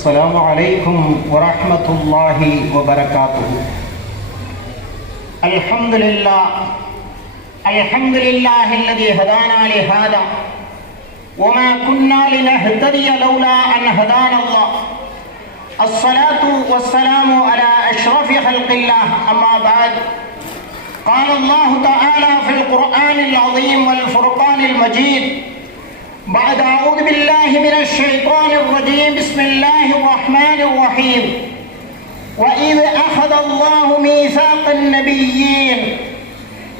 السلام عليكم ورحمة الله وبركاته. الحمد لله الذي هدانا لهذا وما كنا لنهتدي لولا أن هدانا الله. الصلاة والسلام على أشرف خلق الله. أما بعد، قال الله تعالى في القرآن العظيم والفرقان المجيد بعد أعوذ بالله من الشيطان الرجيم بسم الله الرحمن الرحيم. وإذ أخذ الله ميثاق النبيين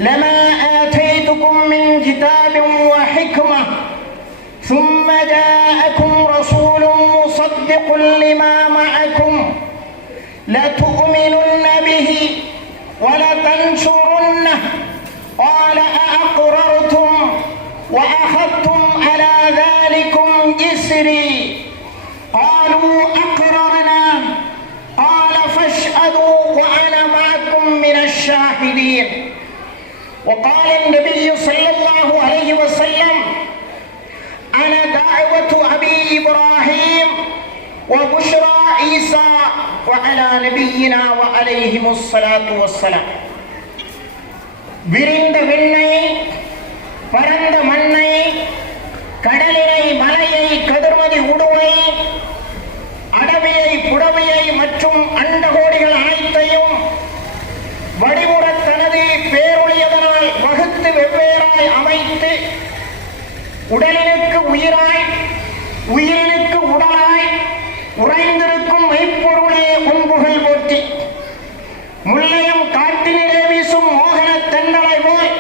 لما آتيتكم من كتاب وحكمة ثم جاءكم رسول مصدق لما معكم لتؤمنن به ولتنشرنه قال أأقررتم وأخذتم على ذلكم إسري قالوا أقررنا قال فاشهدوا وأنا معكم من الشاهدين. وقال النبي صلى الله عليه وسلم أنا دعوة أبي إبراهيم وبشرى عيسى وعلى نبينا وعليهم الصلاة والسلام. விரிந்த விண்ணை பரந்த மண்ணை கடலினை மலையை கதிர்மதி உடுவை அடவியை புடவையை மற்றும் அண்டகோடிகள் அனைத்தையும் வடிவுற தனது பேரொழியதனால் வகுத்து வெவ்வேறாய் அமைத்து உடலினுக்கு உயிராய் உயிரினுக்கு உடலாய் உறைந்திருக்கும் மெய்ப்பொருளே உன்புகள் போற்றி. முல்லையும் காட்டினிலே வீசும் மோகன தென்றலை போல்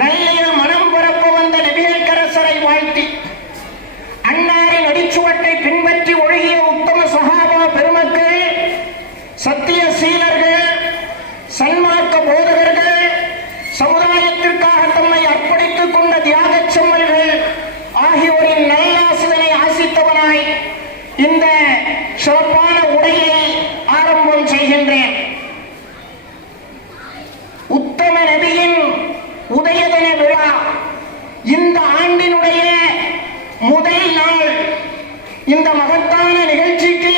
நல்லில் மனம் பரப்ப வந்த நபியக்கரசரை வாழ்த்தி அன்னாரின் அடிச்சுவட்டை பின்பற்றி ஒழுகிய உத்தம சஹாபா பெருமக்கள், சத்திய சீலர்கள், சன்மார்க்க போதகர்கள், சமுதாயத்திற்காக தம்மை அர்ப்பணித்துக் கொண்ட தியாகச் செம்மல்கள் ஆகியோரின் நல்லாசிதனை ஆசித்தவனாய் இந்த சிறப்பான உரையை ஆரம்பம் செய்கின்றேன். உத்தம நபியின் உதயதின விழா இந்த ஆண்டினுடைய முதல் நாள். இந்த மகத்தான நிகழ்ச்சிக்கு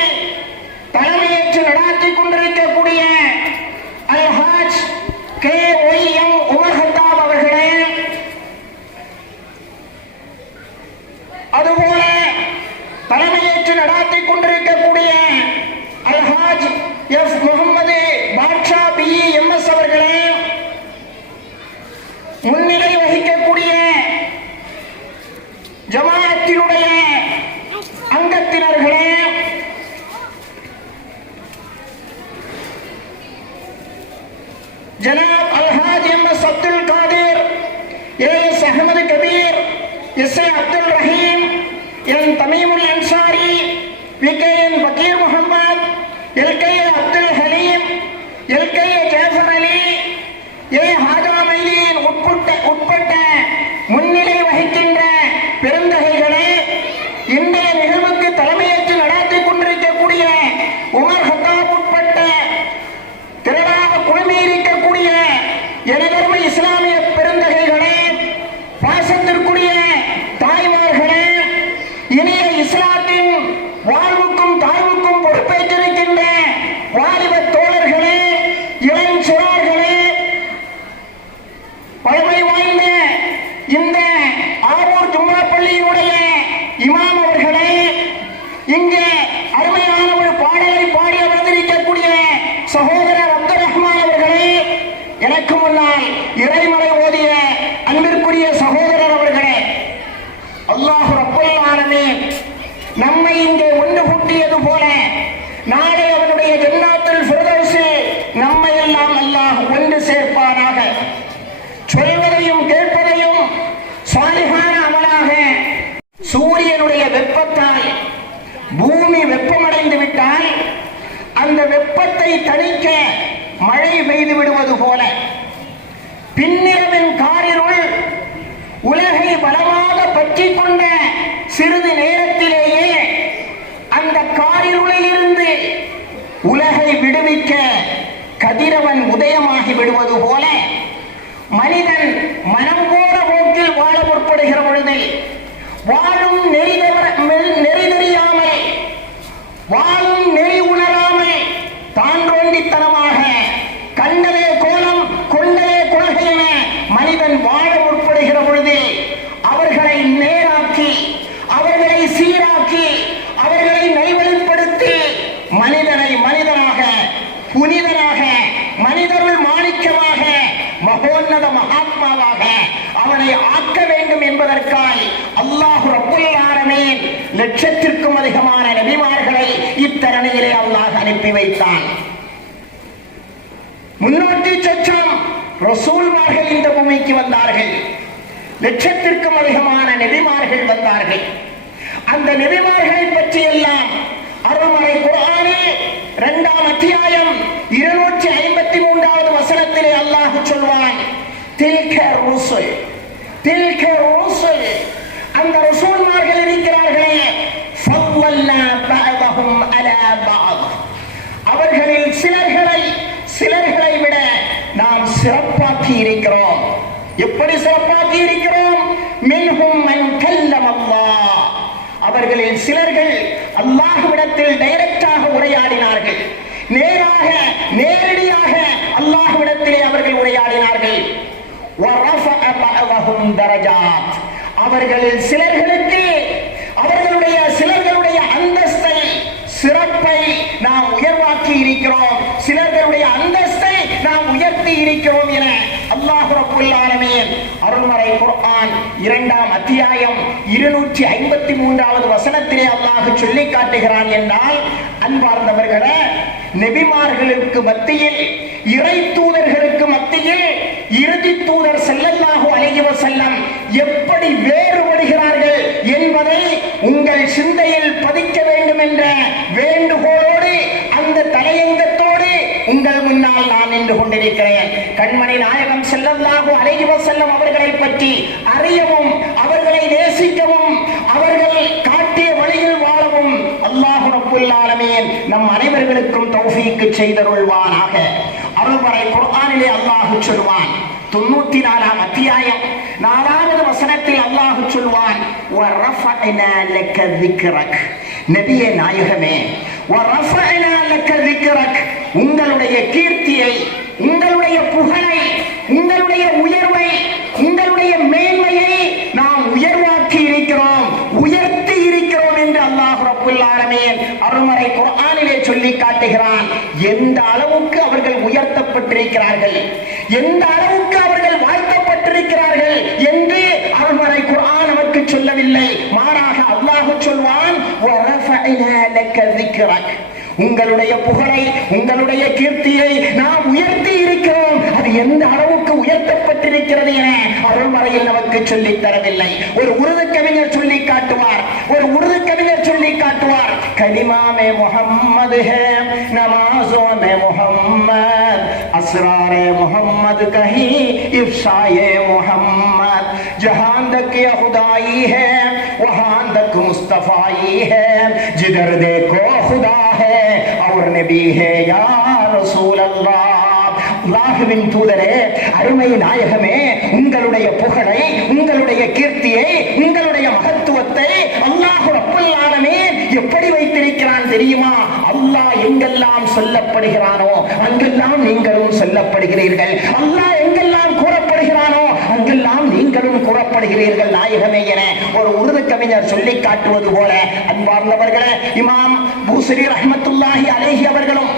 தலைமையேற்று நடாத்திக் கொண்டிருக்கக்கூடிய அல்ஹாஜ் KYM உமர் ஹத்தாப் அவர்களே, அதுபோல தலைமையேற்று நடாத்திக் கொண்டிருக்கக்கூடிய அல்ஹாஜ் F முகமது பாட்ஷா BEMS அவர்களே, முன்னிலை வகிக்கக்கூடிய ஜமாஅத்தினுடைய அங்கத்தினர்களே, ஜனாப் Alhaj MS Abdul Qadir, AS Ahmed Kabir, SA Abdul Rahim, N Tamimul Ansari, VKN Pakkir Mohammed, LKA Abdul Haleem, LKA Jaffer Ali, A Haja Maideen உட்பட்ட முன்னிலை வகிக்கின்ற பெருந்தகைகளே, இன்றைய நிகழ்வுக்கு தலைமையேற்று நடாத்திக் கொண்டிருக்கக்கூடிய உமர் ஹத்தாப் உட்பட்ட திரளாக குழுமியிருக்கக்கூடிய எனதருமை இஸ்லாமிய பெருந்தகைகளே, பாசத்திற்குரிய தாய்மார்களே, இனிய இஸ்லாத்தின் வாழ்வுக்கும் தாழ்வுக்கும் பொறுப்பேற்றிருக்கின்ற வாலிப தோழர்களே, இளஞ்சிறார்களே, பழமை வாய்ந்த இந்த ஆரூர் ஜும்மா பள்ளியினுடைய இமாம் அவர்களே, இங்கே அருமையான ஒரு பாடலை பாடி அமர்ந்திருக்கக்கூடிய சகோதரர் அப்துல் ரஹ்மான் அவர்களே, எனக்கு முன்னால் இறைமறை ஓதிய அன்பிற்குரிய சகோதரர் அவர்களே, அல்லாஹ் ரப்பல் ஆலமீன் நம்மை இங்கே ஒன்று கூட்டியது போல நாளை அவனுடைய ஜன்னாத்துல் ஃபிர்தௌஸில் நம்மை எல்லாம் அல்லாஹ் ஒன்று சேர்ப்பானாக. சொல்வதையும் கேட்பதையும் சாலிஹான அமலாக. சூரியனுடைய வெப்பத்தால் பூமி வெப்பமடைந்து விட்டால் அந்த வெப்பத்தை தணிக்க மழை பெய்து விடுவது போல பின்னிரவின் காரிருள் உலகை பலமாக பற்றி கொண்ட சிறிது நேரத்திலேயே அந்த காரிருளில் இருந்து உலகை விடுவிக்க கதிரவன் உதயமாகி விடுவது போல மனிதன் மனம் போன போக்கில் வாழ முற்படுகிற பொழுது வாழும் நெறி தெரியாமல் வாழும் நெறி உணராமல் தான் தோண்டித்தனமாக கண்டதே கோலம் கொண்டதே கொள்கை என மனிதன் வாழ முற்படுகிற பொழுது அவர்களை நேராக்கி, அவர்களை சீராக்கி, அவர்களை நல்வழிப்படுத்தி மனிதனை மனிதனாக, புனிதனாக, மனிதருள் மாணிக்கமாக, மகோன்னத மகாத்மாவாக அவனை ஆக்க வேண்டும் என்பதற்காய் அல்லாஹ் ரப்புல் ஆலமீன் லட்சத்திற்கும் அதிகமான நபிமார்களை இத்தரணியிலே அல்லாஹ் அனுப்பி வைத்தான். முன்னோட்டி சொச்சம் ரசூல்மார்கள் இந்த பூமிக்கு வந்தார்கள். லட்சத்திற்கும் அதிகமான நபிமார்கள் வந்தார்கள். அந்த நபிமார்களை பற்றி எல்லாம் அருள்மறை குர்ஆனில் 2ஆம் அத்தியாயம் 253வது வசனத்திலே அல்லாஹ் சொல்வான், தில்க ருசுல், தில்க ருசுல், அந்த ரசூல்மார்கள் இருக்கிறார்களே, ஃபவ்வல்னா பஅதஹும் அலா பஅத், அவர்களில் சிலர்களை விட நாம் சிறப்பாக்கி இருக்கிறோம். எப்படி சிறப்பாக்கி இருக்கிறோம்? மின்ஹும் மன் கல்லம அல்லாஹ், அவர்களில் சிலர்கள் அல்லாஹ்விடத்தில் டைரக்டாக உரையாடினார்கள், நேரடியாக அல்லாஹ்விடத்திலே அவர்கள் உரையாடினார்கள். வரஃபஅ பஅதஹும் தரஜாத், அவர்களில் சிலர்களுக்கு சிலர்களுடைய அந்தஸ்தை, சிறப்பை நாம் உயர்வாக்கி இருக்கிறோம், சிலர்களுடைய அந்தஸ்தை நாம் உயர்த்தி இருக்கிறோம் என அல்லாஹ் ரப்புல் ஆலமீன் அருள்மறை குர்ஆன் 2ஆம் அத்தியாயம் 253வது வசனத்திலே அல்லாஹ் சொல்லி காட்டுகிறான் என்றால், அன்பார்ந்தவர்களே, நபிமார்களுக்கு மத்தியில், இறை தூதர்களுக்கு மத்தியில் இறுதி தூதர் ஸல்லல்லாஹு அலைஹி வஸல்லம் எப்படி வேறுபடுகிறார்கள் என்பதை உங்கள் சிந்தையில் பதிக்க வேண்டும் என்ற வேண்டுகோளோடு, அந்த தலையங்கத்தோடு உங்கள் முன்னால் நான் நின்று கொண்டிருக்கிறேன். கண்மணி நாயகம் ஸல்லல்லாஹு அலைஹி வஸல்லம் அவர்களை பற்றி அறியவும், அவர்களை நேசிக்கவும், அவர்கள் காட்டிய வழியில் வாழவும் அல்லாஹ் ரப்புல் ஆலமீன் நம் அனைவர்களுக்கும் தௌஃபீக் செய்தருள்வானாக. அருள்மறை குர்ஆனிலே அல்லாஹ் சொல்வான், 94ஆம் அத்தியாயம் 4வது வசனத்தில் அல்லாஹ் சொல்வான், வரஃபஅனா லக ذிக்ரக், நபியே நாயகமே, வரஃபஅனா லக ذிக்ரக், உங்களுடைய கீர்த்தியை, உங்களுடைய புகழை, உங்களுடைய உயர்வை, உங்களுடைய மேன்மையை நாம் உயர்வாக்கி இருக்கிறோம், உயர்த்தி இருக்கிறோம் என்று அல்லாஹ் ரப்புல் ஆலமீன் அருள்மறை குர்ஆனிலே சொல்லி காட்டுகிறான். எந்த அளவுக்கு அவர்கள் உயர்த்தப்பட்டிருக்கிறார்கள், எந்த அளவுக்கு அவர்கள் வாழ்த்தப்பட்டிருக்கிறார்கள் என்று அருள்மறை குர்ஆன் நமக்கு சொல்லவில்லை. மாறாக அல்லாஹ் சொல்வான், வரஃபஅனா லக ذிக்ரக், உங்களுடைய புகழை, உங்களுடைய கீர்த்தியை நாம் உயர்த்தி இருக்கிறோம். அது எந்த அளவுக்கு உயர்த்தப்பட்டிருக்கிறது என அருள்மறையில் நமக்கு சொல்லித் தரவில்லை. ஒரு உருது கவிஞர் சொல்லி காட்டுவார், கலிமா மே முஹம்மது ஹே, நமாஸோ மே முஹம்மத், அஸ்ராரே முஹம்மது கஹி இஃப்ஷாயே முஹம்மத், ஜஹான் தக் ய खुदाई है वहां तक मुस्तफाई है, जिधर देखो खुदा है और नबी है या रसूल अल्लाह. அல்லாஹ்வின் தூதரே, அருமை நாயகமே, உங்களுடைய புகழை, உங்களுடைய கீர்த்தியை, உங்களுடைய மகத்துவத்தை அல்லாஹ் ரப்புல் ஆலமீன் எப்படி வைத்திருக்கிறான் தெரியுமா? அல்லாஹ் எங்கெல்லாம் சொல்லப்படுகிறானோ அங்கெல்லாம் நீங்களும் சொல்லப்படுகிறீர்கள். அல்லாஹ் எங்கெல்லாம் கூறப்படுகிறானோ அங்கெல்லாம் நீங்களும் கூறப்படுகிறீர்கள் நாயகமே என ஒரு உருது கவிஞர் சொல்லி காட்டுவது போல, அன்பார்ந்தவர்களே, இமாம் பூசரி ரஹ்மத்துல்லாஹி அலைஹி அவர்களும்,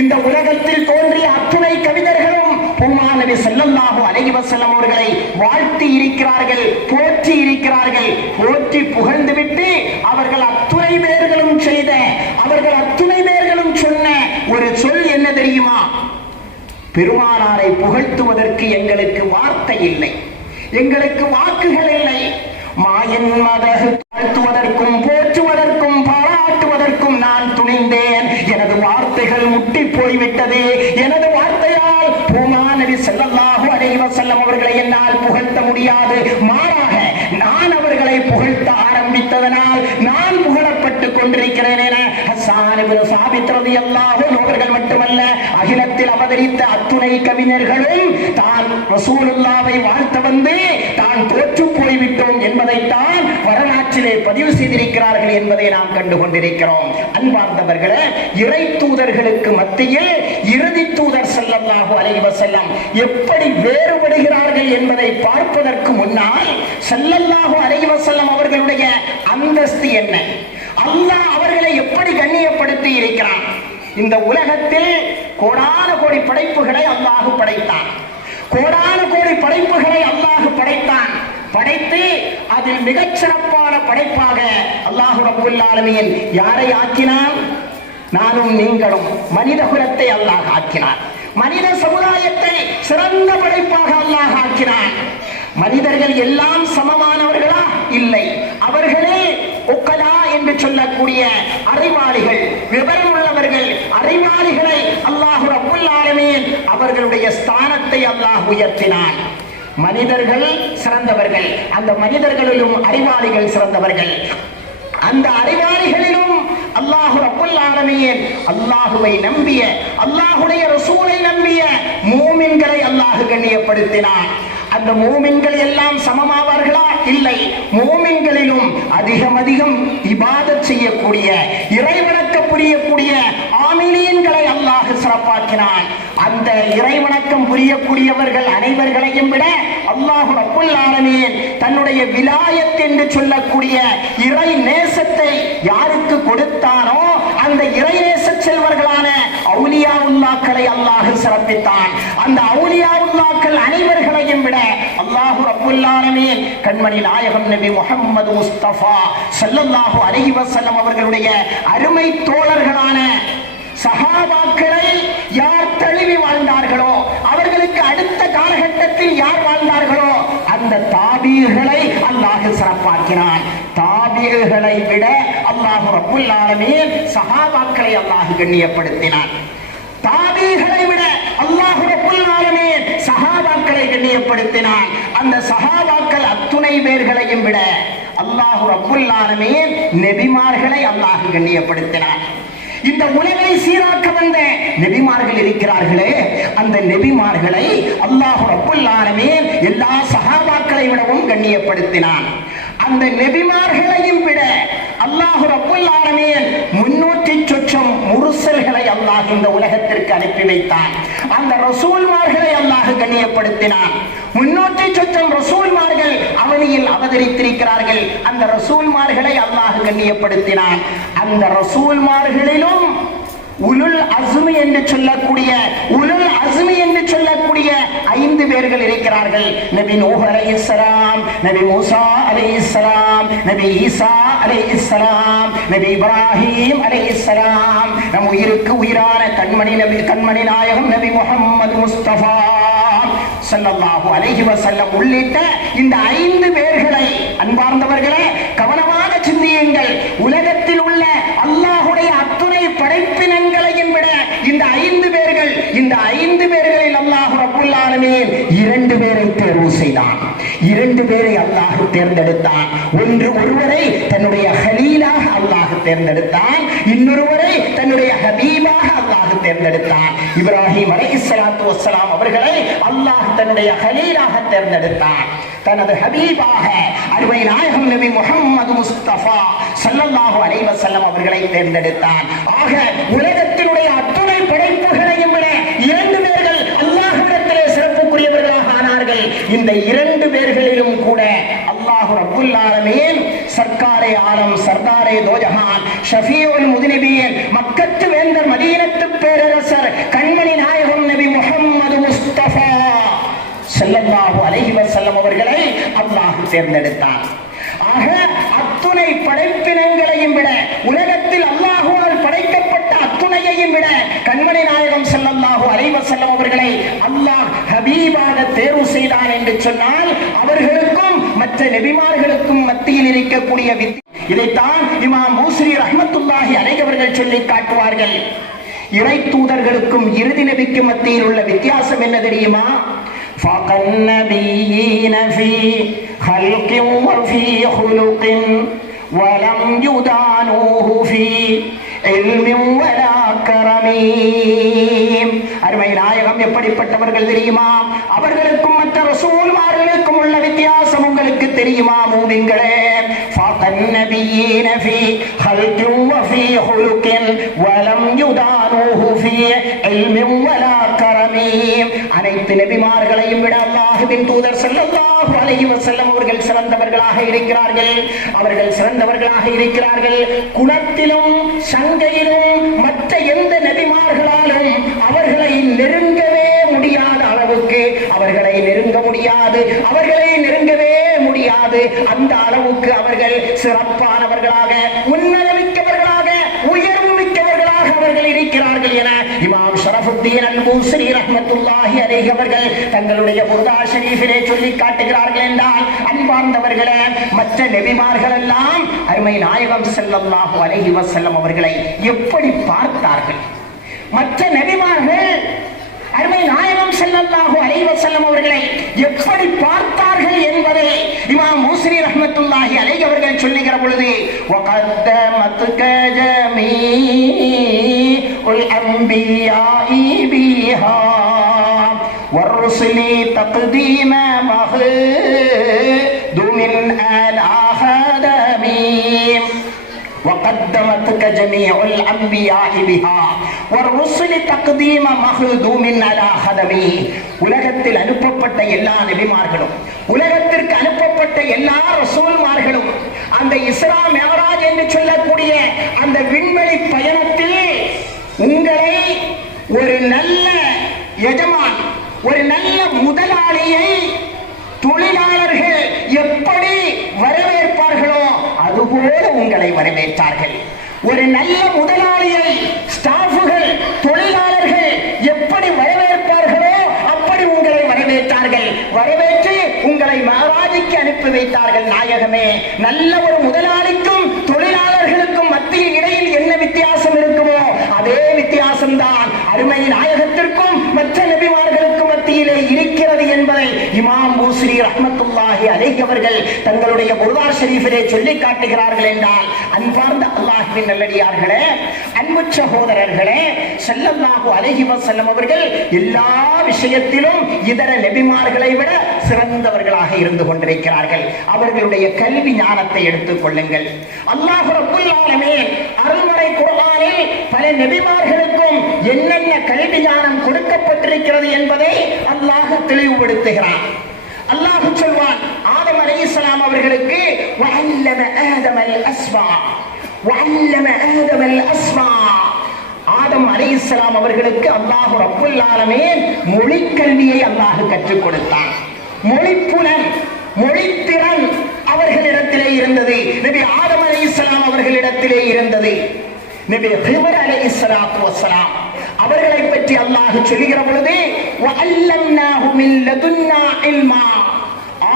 இந்த உலகத்தில் தோன்றிய அத்துணை கவிஞர்களும் பெருமான் நபி ஸல்லல்லாஹு அலைஹி வஸல்லம் அவர்களை வாழ்த்தி இருக்கிறார்கள், போற்றி இருக்கிறார்கள். போற்றி புகழ்ந்துவிட்டு அவர்கள் அத்துணை பேர்களும் சொன்ன ஒரு சொல் என்ன தெரியுமா? பெருமானாரை புகழ்த்துவதற்கு எங்களுக்கு வார்த்தை இல்லை, எங்களுக்கு வாக்குகள் இல்லை. மாயன் மதகு தாழ்த்துவதற்கும் போற்றுவதற்கும் பாராட்டுவதற்கும் நான் துணிந்தேன். எனது வார்த்தைகள் முட்டி போய்விட்டது. எனது வார்த்தையால் பெருமான் நபி ஸல்லல்லாஹு அலைஹி வஸல்லம் அவர்களை என்னால் புகழ்த்த முடியாது. மாறாக நான் அவர்களை புகழ்த்த ஆரம்பித்ததனால் நான் புகழப்பட்டுக் கொண்டிருக்கிறேன் என ஹஸ்ஸான் இப்னு சாபித் ரலியல்லாஹு அன்ஹு அவர்கள் மட்டுமல்ல, அகிலத்தில் அவதரித்த அத்துணை கவிஞர்களும் தான் ரசூலுல்லாஹ்வை வாழ்த்த வந்து தான் தோற்று போய்விட்டோம் என்பதைத்தான் வரலாற்றிலே பதிவு செய்திருக்கிறார்கள் என்பதை நாம் கண்டு கொண்டிருக்கிறோம். அன்பார்ந்தவர்களே, இறை தூதர்களுக்கு மத்தியில் இறுதி தூதர் ஸல்லல்லாஹு அலைஹி வஸல்லம் எப்படி வேறுபடுகிறார்கள் என்பதை பார்ப்பதற்கு முன்னால் ஸல்லல்லாஹு அலைஹி வஸல்லம் அவர்களுடைய அந்தஸ்து என்ன, அல்லாஹ் அவர்களை எப்படி கண்ணியப்படுத்தி இருக்கிறான். இந்த உலகத்தில் கோடான கோடி படைப்புகளை அல்லாஹ் படைத்தான். கோடான கோடி படைப்புகளை அல்லாஹ் படைத்தான். படைத்து அதில் மிகச்சிறப்பான படைப்பாக அல்லாஹ் ரப்பல் ஆலமீன் யாரை ஆக்கினான்? நானும் நீங்களும் மனித குலத்தை அல்லாஹ் ஆக்கினான். மனித சமுதாயத்தை சிறந்த படைப்பாக அல்லாஹ் ஆக்கினான். மனிதர்கள் எல்லாம் சமமானவர்களா? இல்லை. அவர்களே உக்கலா என்று சொல்லக்கூடிய அறிவாளிகள், விவரம் உள்ளவர்கள், அறிவாளிகளை அல்லாஹ் ரப்பல் ஆலமீன் அவர்களுடைய ஸ்தானத்தை அல்லாஹ் உயர்த்தினான். மனிதர்கள் சிறந்தவர்கள், அந்த மனிதர்களிலும் அறிவாளிகள் சிறந்தவர்கள். அந்த அறிவாளிகளிலும் அல்லாஹ் ரப்பல் ஆலமீன் அல்லாஹ்வை நம்பிய, அல்லாஹ்வுடைய ரசூலை நம்பிய மூமின்களை அல்லாஹ் கண்ணியப்படுத்தினான். அந்த மூமின்கள் எல்லாம் சமமாவார்களா? இல்லை. மூமின்களிலும் அதிகம் இபாதத் செய்யக்கூடிய, இறைவணக்கம் புரியக்கூடிய ஆமிலீன்களை அல்லாஹ் சிறப்பாக்கினான். அந்த இறைவணக்கம் புரியக்கூடியவர்கள் அனைவர்களையும் விட அல்லாஹ் ரப்பல் ஆலமீன் தன்னுடைய விலாயத் என்று சொல்லக்கூடிய இறை நேசத்தை யாருக்கு கொடுத்தானோ அந்த இறை நேச செல்வர்களான அவுலியாவுல்லாக்களை அல்லாஹ் சிறப்பித்தான். அந்த அவுலியாவுல்லாக்கள் அனைவர்களையும் விட அல்லாஹ் ரப்பல் ஆலமீன் கண்மணி நாயகம் நபி முஹம்மது முஸ்தபா ஸல்லல்லாஹு அலைஹி வஸல்லம் அவர்களுடைய அருமை தோழர்களான சஹாபாக்களை யார் தழுவி வாழ்ந்தார்களோ, அவர்களுக்கு அடுத்த காலகட்டத்தில் யார் வாழ்ந்தார்களோ அந்த தாபீகளை அல்லாஹ் சிறப்பாக்கினான். தாபீகளை விட அல்லாஹ் ரப்பல் ஆலமீன் சஹாபாக்களை அல்லாஹ் கண்ணியப்படுத்தினான். தாபீகளை விட அல்லாஹ் ரப்பல் ஆலமீன் சஹாபாக்களை கண்ணியப்படுத்தினான். அந்த சஹாபாக்கள் அத்துணை பேர்களையும் விட அல்லாஹ் ரப்பல் ஆலமீன் நபிமார்களை அல்லாஹ் கண்ணியப்படுத்தினான். இந்த உலகை சீராக்க வந்த நபிமார்கள் இருக்கிறார்களே, அந்த நபிமார்களை அல்லாஹ் ரப்பல் ஆலமீன் எல்லா சஹாபாக்களை விடவும் கண்ணியப்படுத்தினான். அந்த நபிமார்களையும் விட அல்லாஹ் ரப்பல் ஆலமீன் 300 சொச்சம் முர்சல்களை அல்லாஹ் இந்த உலகத்திற்கு அனுப்பி வைத்தான். அந்த ரசூல்மார்களை அல்லாஹ் கண்ணியப்படுத்தினான். 300 சொச்சம் ரசூல்மார்கள் அவனியில் அவதரித்திருக்கிறார்கள். அந்த ரசூல்மார்களை அல்லாஹ் கண்ணியப்படுத்தினான். அந்த ரசூல்மார்களிலும் உலுல் அஸ்மி என்று சொல்லக்கூடிய 5 பேர்கள் இருக்கிறார்கள். நபி நூஹ் அலைஹிஸ்ஸலாம், நபி மூசா அலைஹிஸ்ஸலாம், நபி ஈசா அலைஹிஸ்ஸலாம், நபி இப்ராஹீம் அலைஹிஸ்ஸலாம், நம் உயிருக்கு உயிரான கண்மணி நாயகம் நபி முஹம்மது முஸ்தபா ஸல்லல்லாஹு அலைஹி வஸல்லம் உள்ளிட்ட இந்த 5 பேர்களை அன்பார்ந்தவர்களே கவனமாக சிந்தியுங்கள். உலகத்தில் உள்ள அல்லாஹ்வுடைய அத்துணை படைப்பினங்களையும் விட இந்த 5 பேர்களில் அல்லாஹ் ரப்பல் ஆலமீன் 2 பேரை தேர்வு செய்தான். 2 பேரை அல்லாஹ் தேர்ந்தெடுத்தான். ஒருவரை தன்னுடைய ஹலீலாக அல்லாஹ் தேர்ந்தெடுத்தான், இன்னொருவரை தன்னுடைய ஹபீபாக அல்லாஹ் தேர்ந்தெடுத்தான். இப்ராஹிம் அலைஹிஸ்ஸலாத்து வஸ்ஸலாம் அவர்களை அல்லாஹ் தன்னுடைய ஹலீலாக தேர்ந்தெடுத்தான். தனது ஹபீபாக அருமை நாயகம் நபி முஹம்மது முஸ்தபா ஸல்லல்லாஹு அலைஹி வஸல்லம் அவர்களை தேர்ந்தெடுத்தான். ஆக உலகத்தினுடைய அத்துணை படைப்புகளையும் விட 2 பேர்கள் அல்லாஹ்விடத்திலே சிறப்புக்குரியவர்களாக ஆனார்கள். இந்த 2 பேர்களிலும் கூட அல்லாஹ் ரப்பல் ஆலமீன் சர்க்காரே ஆலம், சர்தாரே தோஜஹான், ஷஃபீஉல் முத்னிபீன், மக்கத்து வேந்தர், மதீனத்து பேரரசர், கண்மணி நாயகம் நபி முஹம்மது முஸ்தபா ஸல்லல்லாஹு அலைஹி வஸல்லம் அவர்களை அல்லாஹ் தேர்ந்தெடுத்தான். ஆக அத்துணை படைப்பினங்களையும் விட, உலகத்தில் அல்லாஹ்வால் படைக்கப்பட்ட அத்துணையையும் விட கண்மணி நாயகம் ஸல்லல்லாஹு அலைஹி வஸல்லம் அவர்களை அல்லாஹ் ஹபீபாக தேர்வு செய்தான் என்று சொன்னால் அவர்களுக்கும் மற்ற நபிமார்களுக்கும் மத்தியில் இருக்கக்கூடிய இதைத்தான் இமாம் பூஸ்ரி ரஹ்மத்துல்லாஹி அலைஹி அவர்கள் சொல்லி காட்டுவார்கள். இறை தூதர்களுக்கும் இறுதி நபிக்கும் மத்தியில் உள்ள வித்தியாசம் என்ன தெரியுமா? فَقَ النَّبِيِّينَ فِي خَلْقٍ وَفِي خُلُقٍ وَلَمْ يُدَانُوهُ فِي இல்மின் வலா கரமீம். அருமை நாயகம் எப்படிப்பட்டவர்கள் தெரியுமா? அவர்களுக்கும் மற்ற ரசூல்மார்களுக்கும் உள்ள வித்தியாசம் உங்களுக்கு தெரியுமா மூமின்களே? ஃபகன் நபியீன ஃபீ ஹல்கின் வ ஃபீ ஹுலுகின் வலம் யுதானுஹு ஃபீ இல்மின் வலா கரமீம். அனைத்து நபிமார்களையும் விட அல்லாஹ்வின் தூதர் ஸல்லல்லாஹு அலைஹி வஸல்லம் அவர்கள் சிறந்தவர்களாக இருக்கிறார்கள். அவர்கள் சிறந்தவர்களாக இருக்கிறார்கள். குணத்திலும் சங்கையிலும் மற்ற எந்த நபிமார்களாலும் அவர்களை நெருங்கவே முடியாத அளவுக்கு அவர்களை நெருங்க முடியாது, அவர்களை நெருங்கவே முடியாது. அந்த அளவுக்கு அவர்கள் சிறப்பானவர்களாக, உன்னதமிக்கவர்களாக, உயர்வு மிக்கவர்களாக அவர்கள் இருக்கிறார்கள் என இமாம் ஷரஃபுத்தீன் அல்-பூஸரி ரஹ்மத்துல்லாஹி அலைஹி அவர்கள் தங்களுடைய புர்தா ஷரீஃபிலே சொல்லி காட்டுகிறார்கள் என்றால், அன்பார்ந்தவர்களே, மற்ற நபிமார்கள் எல்லாம் அருமை நாயகம் ஸல்லல்லாஹு அலைஹி வஸல்லம் அவர்களை எப்படி பார்த்தார்கள்? மற்ற நபிமார்கள் அருமை நாயகம் ஸல்லல்லாஹு அலைஹி வஸல்லம் அவர்களை எப்படி பார்த்தார்கள் என்பதை இமாம் பூஸரி ரஹ்மத்துல்லாஹி அலைஹி அவர்கள் சொல்லுகிற பொழுது, வகத்தமத்க ஜமீஉல் அன்பியாஇ பிஹா வர்ருசுலி தக்தீம மஹ்துமின் அலா ஹதமீம். وقدمتك جميع الأنبياء بها والرسل تقديم مخدوم على خدمه. உலகத்தில் அனுப்பப்பட்ட எல்லா நபிமார்களும், உலகத்திற்கு அனுப்பப்பட்ட எல்லா ரசூல்மார்களும் அந்த இஸ்ரா மிஅராஜ் என்று சொல்லக்கூடிய அந்த விண்வெளி பயணத்தில் உங்களை ஒரு நல்ல எஜமான், ஒரு நல்ல முதலாளியை தொழிலாளர்கள் எப்படி வரவேற்பார்களோ அதுபோல உங்களை வரவேற்றார்கள். ஒரு நல்ல முதலாளியை ஸ்டாஃபுகள், தொழிலாளர்கள் எப்படி வரவேற்பார்களோ அப்படி உங்களை வரவேற்றார்கள். வரவேற்று உங்களை மிஅராஜுக்கு அனுப்பி வைத்தார்கள். நாயகமே, நல்ல ஒரு முதலாளிக்கும் தொழிலாளர்களுக்கும் மத்தியில் இடையில் என்ன வித்தியாசம் இருக்குமோ அதே வித்தியாசம்தான் அருமை நாயகத்திற்கும் மற்ற நபிமார்களுக்கும் மத்தியிலே இருக்கிறது என்பதை இமாம் பூஸரி ரஹ்மத்துல்லாஹி அலைஹி அவர்கள் தங்களுடைய புர்தா ஷரீஃபிலே சொல்லி காட்டுகிறார்கள் என்றால், அன்பார்ந்த அல்லாஹ்வின் நல்லடியார்களே, அன்பு சகோதரர்களே, ஸல்லல்லாஹு அலைஹி வஸல்லம் அவர்கள் எல்லா விஷயத்திலும் இதர நபிமார்களை விட சிறந்தவர்களாக இருந்து கொண்டிருக்கிறார்கள். அவர்களுடைய கல்வி ஞானத்தை எடுத்துக் கொள்ளுங்கள். அல்லாஹ் ரப்புல் ஆலமீன் அருள்மறை குர்ஆனில் பல நபிமார்களுக்கும் என்னென்ன கல்வி ஞானம் கொடுக்கப்பட்டிருக்கிறது என்பதை அல்லாஹ் தெளிவுபடுத்துகிறான். அல்லாஹ் சொல்வான், ஆதம் அலைஹிஸ்ஸலாம் அவர்களுக்கு வஅல்லம ஆதமல் அஸ்மா, வஅல்லம ஆதமல் அஸ்மா. ஆதம் அலைஹிஸ்ஸலாம் அவர்களுக்கு அல்லாஹ் ரப்புல் ஆலமீன் மொழி கல்வியை அல்லாஹ் கற்றுக் கொடுத்தான். மொழிப்புலன், மொழித்திறன் அவர்களிடத்திலே இருந்தது. நபி ஆதம் அலைஹிஸ்ஸலாம் அவர்களிடத்திலே இருந்தது. நபி ஹிதர் அலைஹிஸ்ஸலாத்து வஸ்ஸலாம் அவர்களை பற்றி அல்லாஹ் சொல்லுகிற பொழுது, வஅல்லம்னாஹு மின் லதுன்னா இல்மா.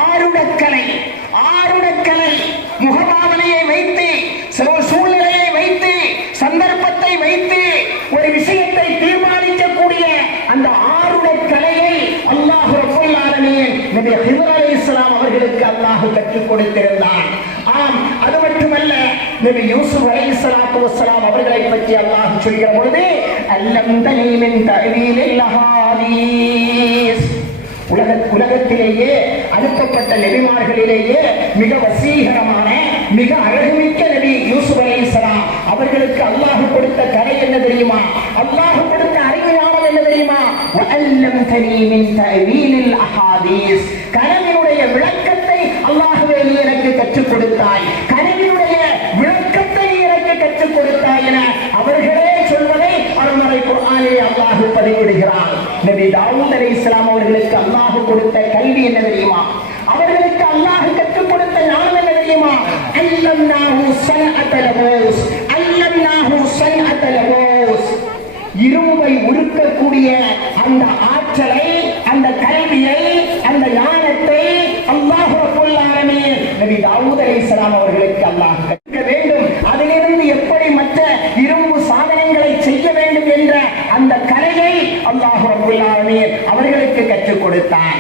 ஆருடக்கலை, ஆருடக்கலை, முகபாவனையை வைத்து, சூழ்நிலையை வைத்து, சந்தர்ப்பத்தை வைத்து ஒரு விஷயத்தை தீர்மானிக்கக்கூடிய அந்த ஆருடக்கலையை அல்லாஹ் ரப்பல் ஆலமீன் நபி ஹிதர் அலைஹிஸ்ஸலாம் அவர்களுக்கு அல்லாஹ் கற்றுக் கொடுத்திருந்தான். ஆம், அது மட்டுமல்ல, நபி யூசுப் அலைஹிஸ்ஸலாத்து வஸ்ஸலாம் அவர்களை பற்றி அல்லாஹ் சொல்கிற பொழுது, அல்லம்தனி மின் தஅவீலில் அஹாதீஸ். உலகத்திலேயே அனுப்பப்பட்ட நபிமார்களிலேயே மிக வசீகரமான, மிக அழகுமிக்க நபி யூசுப் அலைஹிஸ்ஸலாம் அவர்களுக்கு அல்லாஹ் கொடுத்த கலை என்ன தெரியுமா? அல்லாஹ் கொடுத்த அறிவு ஞானம் என்ன தெரியுமா? வஅல்லம்தனி மின் தஅவீலில் அஹாதீஸ். கனவினுடைய விளக்கத்தை அல்லாஹ்வே நீ எனக்கு கற்றுக் கொடுத்தாய், கனவினுடைய விளக்கத்தை நீ எனக்கு கற்றுக் கொடுத்தாய் என அவர்களே சொல்வதை அருள்மறை குர்ஆனிலே அல்லாஹ் பதிவிடுகிறான். நபி தாவூத் அலைஹிஸ்ஸலாம் அவர்களுக்கு அல்லாஹ் கொடுத்த கல்வி என்ன தெரியுமா? அவர்களுக்கு அல்லாஹ் கற்றுக் கொடுத்த ஞானம் என்ன தெரியுமா? அல்லம்னாஹு ஸன்அத்தல் லபூஸ், அல்லம்னாஹு ஸன்அத்தல் லபூஸ். இரும்பை உருக்கக்கூடிய அந்த ஆற்றலை, அந்த கல்வியை, அந்த ஞானத்தை அல்லாஹ் ரப்பல் ஆலமீன் நபி தாவூத் அலைஹிஸ்ஸலாம் அவர்களுக்கு அல்லாஹ் கற்க வேண்டும். அதிலிருந்து எப்படி மற்ற இரும்பு சாதனங்களை செய்ய வேண்டும் என்ற அந்த கலையை அல்லாஹ் ரப்பல் ஆலமீன் அவர்களுக்கு கற்றுக் கொடுத்தான்.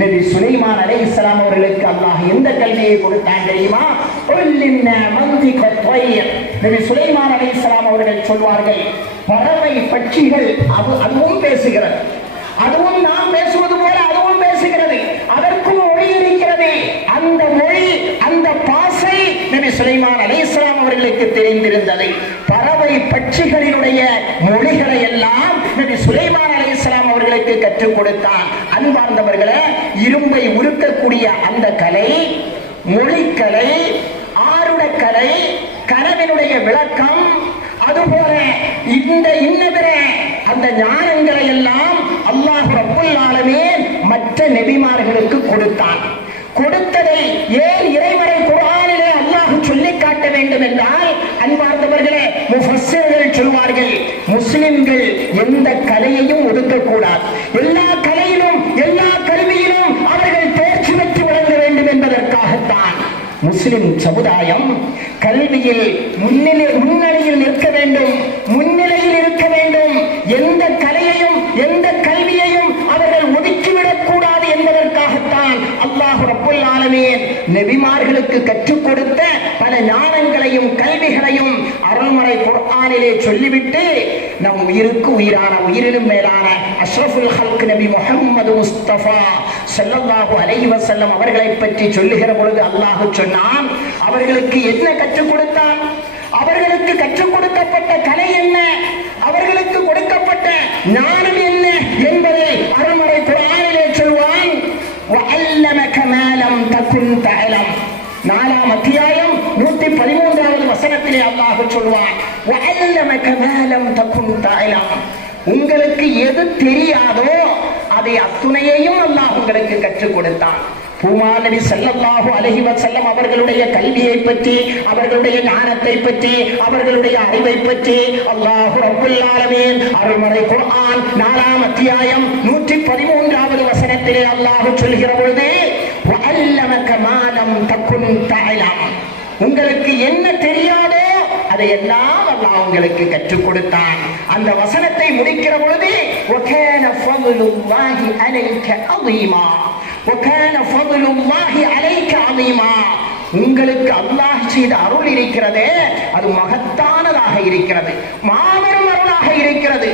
நபி சுலைமான் அலைஹிஸ்ஸலாம் அவர்களுக்கு அல்லாஹ் எந்த கல்வியை கொடுத்தான் தெரியுமா? உல்லிம்னா மந்திக த்வைர். நபி சுலைமான் அலைஹிஸ்ஸலாம் அவர்கள் சொல்வார்கள், பறவை பட்சிகள் அதுவும் பேசுகிறது, அதுவும் நாம் பேசுவது போல அதுவும் பேசுகிறது, அதற்கும் மொழி இருக்கிறது. அந்த மொழி, அந்த பாசை நபி சுலைமான் அலைஹிஸ்ஸலாம் அவர்களுக்கு தெரிந்திருந்தது. பறவை பட்சிகளினுடைய மொழிகளை எல்லாம் நபி சுலைமான் அலைஹிஸ்ஸலாம் அவர்களுக்கு கற்றுக் கொடுத்தான். அன்பார்ந்தவர்களே, இரும்பை உருக்கக்கூடிய அந்த கலை, மொழிக்கலை, ஆருடக்கலை, கனவினுடைய விளக்கம், அதுபோல இந்த இன்னபிற அந்த ஞானங்களை எல்லாம் அல்லாஹ் ரப்புல் ஆலமீன் மற்ற நபிமார்களுக்கு கொடுத்தான். கொடுத்ததை ஏன் இறைமறை குர்ஆனிலே அல்லாஹ் சொல்லி காட்ட வேண்டும் என்றால், அன்பார்ந்தவர்களே, முஃபஸ்ஸிர்கள் சொல்வார்கள், முஸ்லிம்கள் எந்த கலையையும் ஒதுக்கக்கூடாது, எல்லா கலையிலும் எல்லா கல்வியிலும் அவர்கள் தேர்ச்சி பெற்று விளங்க வேண்டும் என்பதற்காகத்தான் முஸ்லிம் சமுதாயம் கல்வியில் முன்னணியில் நிற்க வேண்டும், முன்னிலையில் இருக்க வேண்டும். எந்த கலையையும் எந்த கல்வியையும் அவர்கள் ஒதுக்கிவிடக் கூடாது என்பதற்காகத்தான் அல்லாஹ் ரப்புல் ஆலமீன் நபிமார்களுக்கு கற்றுக் கொடுத்த பல ஞானங்களையும் கல்விகளையும் அருள்மறை குர்ஆனிலே சொல்லிவிட்டு நம் உயிருக்கு உயிரான, உயிரிலும் மேலான அஷ்ரஃபுல் ஹல்க் நபி முஹம்மது முஸ்தபா ஸல்லல்லாஹு அலைஹி வஸல்லம் அவர்களை பற்றி சொல்லுகிற பொழுது அல்லாஹ் சொன்னான், அவர்களுக்கு என்ன கற்றுக் கொடுத்தான்? அவர்களுக்கு கற்றுக் கொடுக்கப்பட்ட கலை என்ன, அவர்களுக்கு கொடுக்கப்பட்ட ஞானம் என்ன என்பதை அருள்மறை குர்ஆனிலே சொல்வான். வஅல்லமக மா லம் தகுன் தஅலம். 4ஆம் அத்தியாயம் 113வது வசனத்திலே அல்லாஹ் சொல்வான், வஅல்லமக மா லம் தகுன் தஅலம். உங்களுக்கு எது தெரியாதோ அதை அத்துணையையும் அல்லாஹ் உங்களுக்கு கற்றுக் கொடுத்தான். பூமா நபி ஸல்லல்லாஹு அலைஹி வஸல்லம் அவர்களுடைய கல்வியை பற்றி, அவர்களுடைய ஞானத்தை பற்றி, அவர்களுடைய அறிவை பற்றி அல்லாஹ் ரப்புல் ஆலமீன் அருள்மறை குர்ஆன் 4ஆம் அத்தியாயம் 113வது வசனத்திலே அல்லாஹ் சொல்கிற பொழுது, வஅல்லமக மா லம் தகுன் தஅலம். உங்களுக்கு என்ன தெரியாதோ அதையெல்லாம் அல்லாஹ் உங்களுக்கு கற்றுக் கொடுத்தான். அந்த வசனத்தை முடிக்கிற பொழுது, வகான ஃபضலுல்லாஹி அலைக அதீமா, வகான ஃபضலுல்லாஹி அலைக அதீமா. உங்களுக்கு அல்லாஹ் செய்த அருள் இருக்கிறதே, அது மகத்தானதாக இருக்கிறது, மாபெரும் அருளாக இருக்கிறது.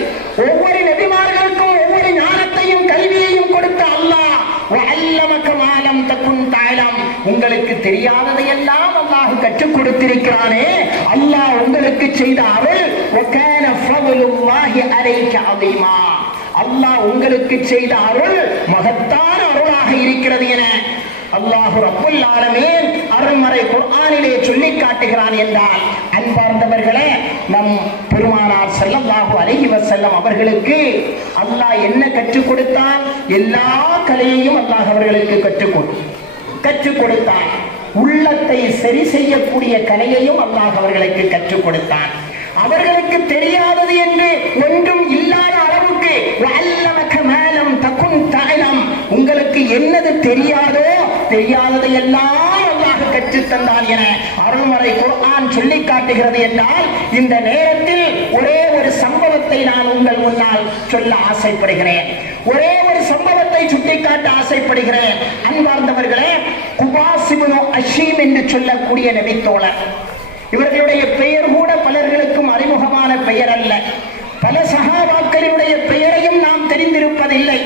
ஒவ்வொரு நபிமார்களுக்கும் ஒவ்வொரு ஞானத்தையும் கல்வியையும் கொடுத்த அல்லாஹ் வஅல்லமக மா லம் தகுன் தஅலம், உங்களுக்கு தெரியாததையெல்லாம் அல்லாஹ் கற்றுக் கொடுத்திருக்கிறானே, அல்லாஹ் உங்களுக்கு செய்த அருள். வகான ஃபضலுல்லாஹி அலைக அதீமா, அல்லாஹ் உங்களுக்கு செய்த அருள் மகத்தான அருளாக இருக்கிறது என அல்லாஹ் ரப்புல் ஆலமீன் அருள்மறை குர்ஆனிலே சொல்லி காட்டுகிறான் என்றால், அன்பார்ந்தவர்களே, நம் பெருமானார் ஸல்லல்லாஹு அலைஹி வஸல்லம் அவர்களுக்கு அல்லாஹ் என்ன கற்றுக் கொடுத்தான்? எல்லா கலையையும் அல்லாஹ் அவர்களுக்கு கற்றுக் கொடுத்தான். உள்ளத்தை சரி செய்யக்கூடிய கலையையும் அல்லாஹ் அவர்களுக்கு கற்றுக் கொடுத்தான். அவர்களுக்கு தெரியாதது என்று ஒன்றும் இல்லாத அளவுக்கு வஅல்லமக மா லம் தகுன் தஅலம், உங்களுக்கு என்னது தெரியாதோ தெரியாததை எல்லாம் அல்லாஹ் கற்றுத் தந்தான் என அருள்மறை குர்ஆன் சொல்லி காட்டுகிறது என்றால், இந்த நேரத்தில் ஒரே ஒரு சம்பவத்தை நான் உங்கள் முன்னால் சொல்ல ஆசைப்படுகிறேன். ஒரே ஒரு சம்பவத்தை சுட்டிக்காட்ட ஆசைப்படுகிறேன். அன்பார்ந்தவர்களே, குபாஸ் இப்னு அஷீம் என்று சொல்லக்கூடிய நபித்தோழர், இவர்களுடைய பெயர் கூட பலர்களுக்கும் அறிமுகமான பெயர் அல்ல. பல சஹாபாக்களுடைய பெயரையும் நாம் தெரிந்திருப்பதில்லை.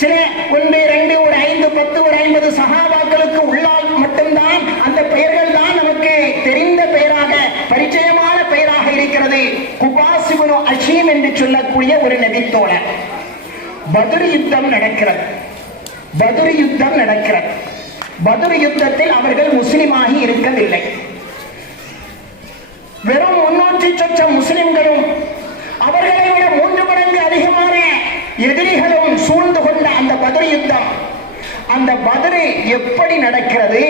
சில 1, 2, 5, 10, 50 சஹாபாக்களுக்கு உள்ளால் மட்டும்தான் அந்த பெயர்கள் தான் நமக்கு தெரிந்த பெயராக, பரிச்சயமான பெயராக இருக்கிறது. குபாஸ் இப்னு அஷீம் என்று சொல்லக்கூடிய ஒரு நபித்தோழர். பத்ர் யுத்தம் நடக்கிறது. பத்ர் யுத்தத்தில் அவர்கள் முஸ்லிமாகி இருக்கவில்லை. வெறும் 300 சொச்சம் முஸ்லிம்களும் அவர்களை விட 3 மடங்கு அதிகமான எதிரிகளும் சூழ்ந்து கொண்ட அந்த பத்ர் யுத்தம், அந்த பத்ர் எப்படி நடக்கிறது,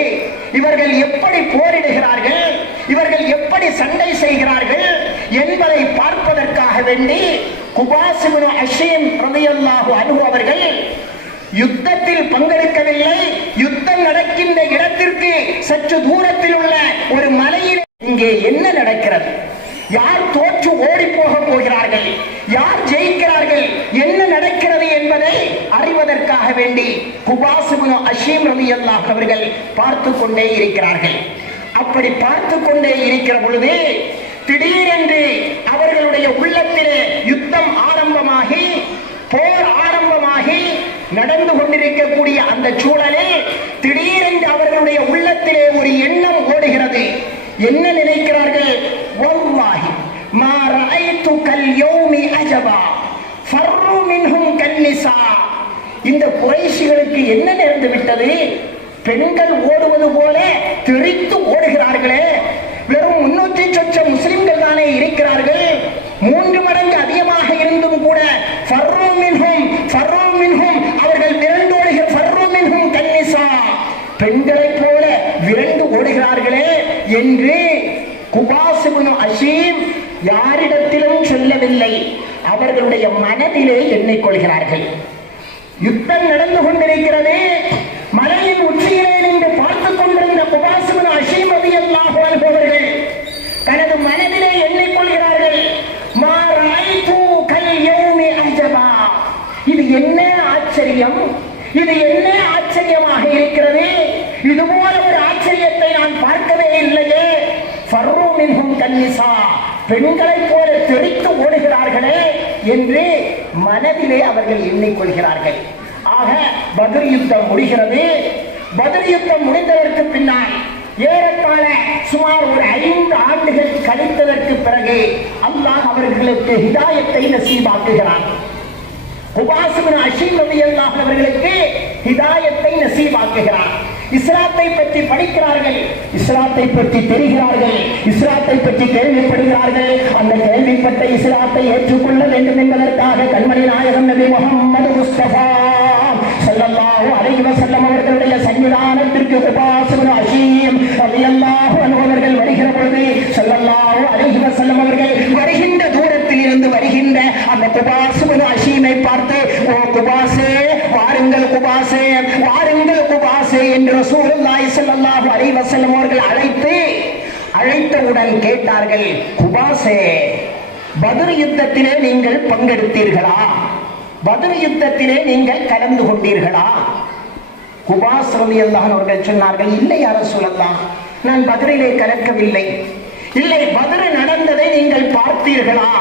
இவர்கள் எப்படி போரிடுகிறார்கள், இவர்கள் எப்படி சண்டை செய்கிறார்கள் என்பதை பார்ப்பதற்காக வேண்டி குபாஸ் இப்னு அஷீம் ரலியல்லாஹு அன்ஹு அவர்கள் யுத்தத்தில் பங்கெடுக்கவில்லை. யுத்தம் நடக்கின்ற இடத்திற்கு சற்று தூரத்தில் உள்ள ஒரு மலையில் இங்கே என்ன நடக்கிறது, யார் தோற்று ஓடி போக போகிறார்கள், யார் ஜெயிக்கிறார்கள், என்ன நடக்கிறது என்பதை அறிவதற்காக வேண்டி குபாஸ் இப்னு அஷீம் ரலியல்லாஹு அவர்கள் பார்த்து கொண்டே இருக்கிறார்கள். அப்படி பார்த்து கொண்டே இருக்கிற பொழுது திடீரென்று அவர்களுடைய உள்ளத்திலே யுத்தம் ஆரம்பமாகி போர் ஆரம்பமாகி நடந்து கொண்டிருக்கக்கூடிய அந்த சூழலில் திடீரென்று அவர்களுடைய உள்ளத்திலே ஒரு எண்ணம் ஓடுகிறது. என்ன நினைக்கிறார்கள்? வல்லாஹி மா ரஅய்து கல் யௌமி அஜபா ஃபர்ரு மின்ஹும் கன்னிசா. இந்த குறைஷிகளுக்கு என்ன நேர்ந்து விட்டது? பெண்கள் ஓடுவது போல தெரித்து ஓடுகிறார்களே. வெறும் 300 சொச்சம் முஸ்லிம்கள் தானே இருக்கிறார்கள். 3 மடங்கு அதிகமாக இருந்தும் கூட ஃபர்ரு மின்ஹும் அவர்கள் விரண்டு ஓடுகிற ஃபர்ரு மின்ஹும் கன்னிசா, பெண்களைப் போல விரண்டு ஓடுகிறார்களே என்று குபாஸ் இப்னு அஷீம் யாரிடத்திலும் சொல்லவில்லை, அவர்களுடைய மனதிலே எண்ணிக்கொள்கிறார்கள். யுத்தம் நடந்து கொண்டிருக்கிறது. மலையின் உச்சியிலே நின்று பார்த்துக் கொண்டிருந்த குபாஸ் இப்னு அஷீம் ரலியல்லாஹு அன்ஹு அவர்கள் தனது மனதிலே எண்ணிக்கொள்கிறார்கள், மா ரஅய்து கல் யௌமி அஜபா. இது என்ன ஆச்சரியம், இது என்ன ஆச்சரியமாக இருக்கிறது, இதுபோல ஒரு ஆச்சரியத்தை நான் பார்க்கவே இல்லையே. ஃபர்ரு மின்ஹும் கன்னிசா, பெண்களைப் போல தெரித்து ஓடுகிறார்களே என்று மனதிலே அவர்கள் எண்ணிக்கொள்கிறார்கள். ஆக பத்ர் யுத்தம் முடிகிறது. பத்ர் யுத்தம் முடிந்ததற்கு பின்னால் ஏறத்தாழ சுமார் ஒரு 5 ஆண்டுகள் கழித்ததற்கு பிறகு அல்லாஹ் அவர்களுக்கு ஹிதாயத்தை நசீபாக்குகிறான். குபாஸ் இப்னு அஷீம் ரலியல்லாஹு அவர்களுக்கு ஹிதாயத்தை நசீபாக்குகிறான். இஸ்லாத்தை பற்றி படிக்கிறார்கள், இஸ்லாத்தை பற்றி தெரிகிறார்கள், இஸ்லாத்தை பற்றி கேள்விப்படுகிறார்கள். அந்த கேள்விப்பட்ட இஸ்லாத்தை ஏற்றுக்கொள்ள வேண்டும் என்பதற்காக கண்மணி நாயகம் நபி முஹம்மது முஸ்தபா ஸல்லல்லாஹு அலைஹி வஸல்லம் அவர்களுடைய சன்னிதானத்திற்கு குபாஸ் இப்னு அஷீம் ரலியல்லாஹு அன்ஹு அவர்கள் வருகிற பொழுது ஸல்லல்லாஹு அலைஹி வஸல்லம் அவர்கள் வருகின்ற தூரத்தில் இருந்து வருகின்ற அந்த குபாஸ் இப்னு அஷீமை பார்த்து, ஓ குபாஸே, வாருங்கள் குபாஸே, வாருங்கள் குபாஸே என்று ரசூலுல்லாஹி ஸல்லல்லாஹு அலைஹி வஸல்லம் அவர்கள் அழைத்தவுடன் கேட்டார்கள், குபாஸே, பத்ர் யுத்தத்திலே நீங்கள் பங்கெடுத்தீர்களா? பத்ர் யுத்தத்திலே நீங்கள் கலந்து கொண்டீர்களா? குபாஸ் ரலியல்லாஹு அவர்கள் சொன்னார்கள், இல்லை யா ரசூலல்லாஹ், நான் பத்ரிலே கலக்கவில்லை. இல்லை, பத்ர் நடந்ததை நீங்கள் பார்த்தீர்களா?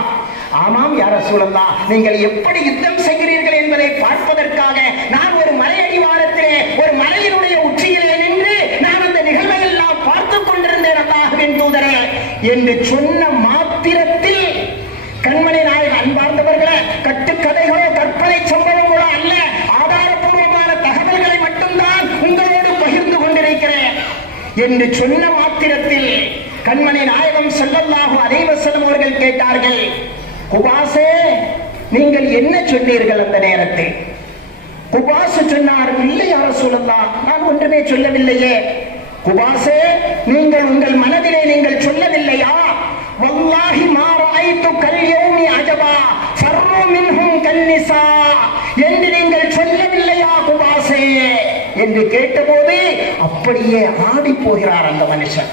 ஆமாம் யா ரசூலல்லாஹ், நீங்கள் எப்படி யுத்தம் செய்கிறீர்கள் என்பதை பார்ப்பதற்காக நான் ஒரு மலையடிவாரத்திலே ஒரு மலையினுடைய உச்சியிலே நின்று நான் அந்த நிகழ்வை எல்லாம் பார்த்துக் கொண்டிருந்தேன் அல்லாஹ்வின் தூதரே என்று சொன்ன மாத்திரத்தில் கண்மணி நாயகம் அன்பார்ந்தவர்களே, கட்டுக்கதைகளோ கற்பனை சம்பவங்களோ அல்ல, ஆதாரபூர்வமான தகவல்களை மட்டும்தான் உங்களோடு பகிர்ந்து கொண்டிருக்கிறேன் என்று சொன்ன மாத்திரத்தில் கண்மணி நாயகம் ஸல்லல்லாஹு அலைஹி வஸல்லம் அவர்கள் கேட்டார்கள், குபாஸே, நீங்கள் என்ன சொன்னீர்கள் அந்த நேரத்தில்? குபாஸ் சொன்னார், இல்லை யா ரசூலல்லாஹ், நான் ஒன்றுமே சொல்லவில்லையே. குபாஸே, நீங்கள் உங்கள் மனதிலே நீங்கள் சொல்லவில்லையா? வல்லாஹி மா ரஅய்து கல் யௌமி அஜபா ஃபர்ரு மின்ஹும் கன்னிசா என்று நீங்கள் சொல்லவில்லையா குபாஸே என்று கேட்டபோது அப்படியே ஆடி போகிறார் அந்த மனுஷன்.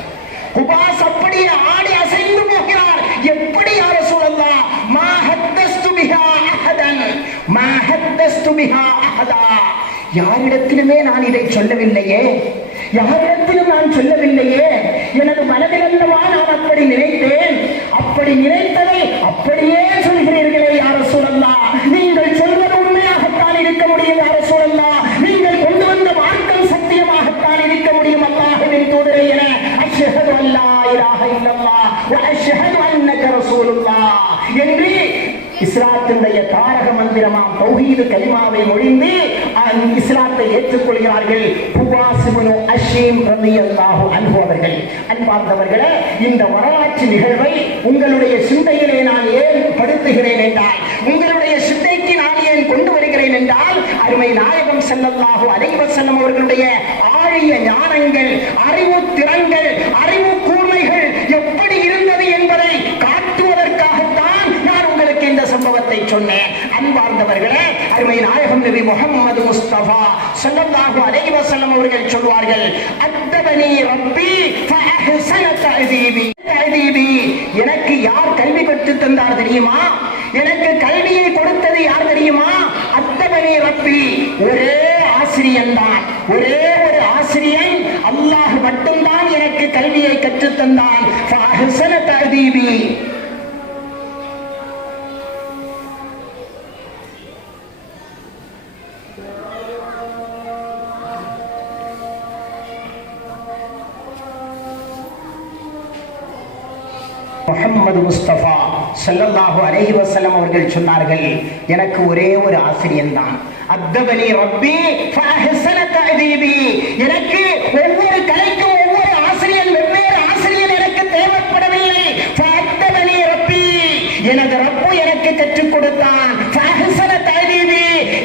குபாஸ் அப்படியே ஆடி அசைந்து போகிறார். எப்படி யா ரசூலல்லாஹ்? மா ஹத்தஸ்து பிஹா அஹதன், மா ஹத்தஸ்து பிஹா அஹதா, யாரிடத்திலுமே நான் இதை சொல்லவில்லையே, யாரிடத்திலும் நான் சொல்லவில்லையே. எனது மனதில் அல்லவா நான் அப்படி நினைத்தேன். அப்படி நினைத்ததை அப்படியே சொல்கிறீர்களே யா ரசூலல்லாஹ், நீங்கள் சொல்வது உண்மையாகத்தான் இருக்க முடியும் யா ரசூலல்லாஹ், நீங்கள் கொண்டு வந்த வார்த்தை சத்தியமாகத்தான் இருக்க முடியும் அல்லாஹ்வின் தூதரே என அஷ்ஹது அல்லா இலாஹ இல்லல்லாஹ் வ அஷ்ஹது அன்னக ரசூலுல்லாஹ் என்று இஸ்லாத்தினுடைய தாரக மந்திரமாம் தௌஹீது கலிமாவை மொழிந்து இஸ்லாத்தை ஏற்றுக்கொள்கிறார்கள் குபாஸ் இப்னு அஷீம் ரலியல்லாஹு அன்ஹு அவர்கள். அன்பார்ந்தவர்களே, இந்த வரலாற்று நிகழ்வை உங்களுடைய சிந்தையிலே நான் ஏன் படுத்துகிறேன் என்றால், உங்களுடைய சிந்தைக்கு நான் ஏன் கொண்டு வருகிறேன் என்றால், அருமை நாயகம் ஸல்லல்லாஹு அலைஹி வஸல்லம் அவர்களுடைய ஆழிய ஞானங்கள், அறிவு திறன்கள், அறிவு கூர்மைகள் எப்படி இருந்தது என்பதை காட்டுவதற்காகத்தான் நான் உங்களுக்கு இந்த சம்பவத்தை சொன்னேன். அன்பார்ந்தவர்களே, அருமை நாயகம் நபி முஹம்மது முஸ்தபா ஸல்லல்லாஹு அலைஹி வஸல்லம் அவர்கள் சொல்வார்கள், அத்தபனி ரப்பி ஃபஅஹ்ஸன தஅதீபி. எனக்கு யார் கல்வி கற்றுத் தந்தார் தெரியுமா? எனக்கு கல்வியை கொடுத்தது யார் தெரியுமா? அத்தபனி ரப்பி, ஒரே ஆசிரியன் தான், ஒரே ஒரு ஆசிரியன் அல்லாஹ் மட்டும்தான் எனக்கு கல்வியை கற்றுத் தந்தான். ஃபஅஹ்ஸன தஅதீபி, تأديبي. முஹம்மது முஸ்தபா ஸல்லல்லாஹு அலைஹி வஸல்லம் அவர்கள் சொன்னார்கள், எனக்கு ஒரே ஒரு ஆசிரியன் தான். அத்தபனி ரப்பி ஃபஅஹ்ஸன தஅதீபி. எனக்கு ஒவ்வொரு கலைக்கும் ஒவ்வொரு ஆசிரியன், வெவ்வேறு ஆசிரியன் எனக்கு தேவைப்படவில்லை. ஃபஅத்தபனி ரப்பி, எனது ரப்பு எனக்கு கற்றுக் கொடுத்தான். ஃபஅஹ்ஸன தஅதீபி,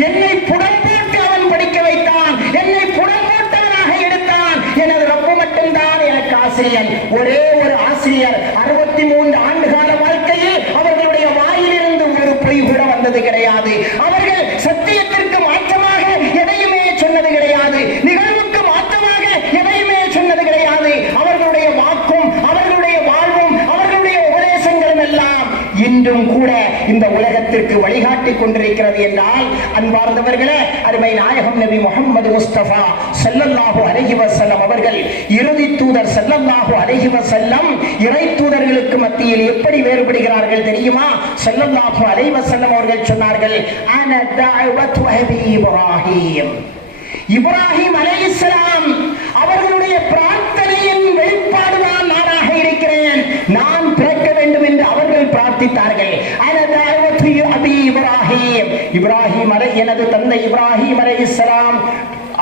என்னை புடம்போட்டு அவன் படிக்க வைத்தான், என்னை புடம்போட்டவனாக எடுத்தான். எனது ரப்பு மட்டும்தான் எனக்கு ஆசிரியன். ஒரே ஒரு ஆசிரியர் 63 ஆண்டுகால வாழ்க்கையில் அவர்களுடைய வாயிலிருந்து ஒரு பொய் கூட வந்தது கிடையாது. அவர்கள் சத்தியத்திற்கு மாற்றமாக எதையுமே சொன்னது கிடையாது, நிகழ்வுக்கு மாற்றமாக எதையுமே சொன்னது கிடையாது. அவர்களுடைய வாக்கும் அவர்களுடைய வாழ்வும் அவர்களுடைய உபதேசங்களும் எல்லாம் இன்றும் கூட இந்த உலகத்திற்கு வழிகாட்டி கொண்டிருக்கிறது என்றால், அன்பார்ந்தவர்களே, அருமை நாயகம் நபி முஹம்மது முஸ்தபா ஸல்லல்லாஹு அலைஹி வஸல்லம் அவர்கள், இறுதி தூதர் ஸல்லல்லாஹு அலைஹி வஸல்லம் இறை தூதர்களுக்கு மத்தியில் எப்படி வேறுபடுகிறார்கள் தெரியுமா? ஸல்லல்லாஹு அலைஹி வஸல்லம் அவர்கள் சொன்னார்கள், அன தஅவத்து அபி இப்ராஹிம். இப்ராஹிம் அலைஹிஸ்ஸலாம் அவர்களுடைய பிரார்த்தனையின் வெளிப்பாடுதான் நானாக இருக்கிறேன். நான் பிறக்க வேண்டும் என்று அவர்கள் பிரார்த்தித்தார்கள். அன தஅவத்து அபி இப்ராஹிம். இப்ராஹிம் எனது தந்தை இப்ராஹிம் அலைஹிஸ்ஸலாம்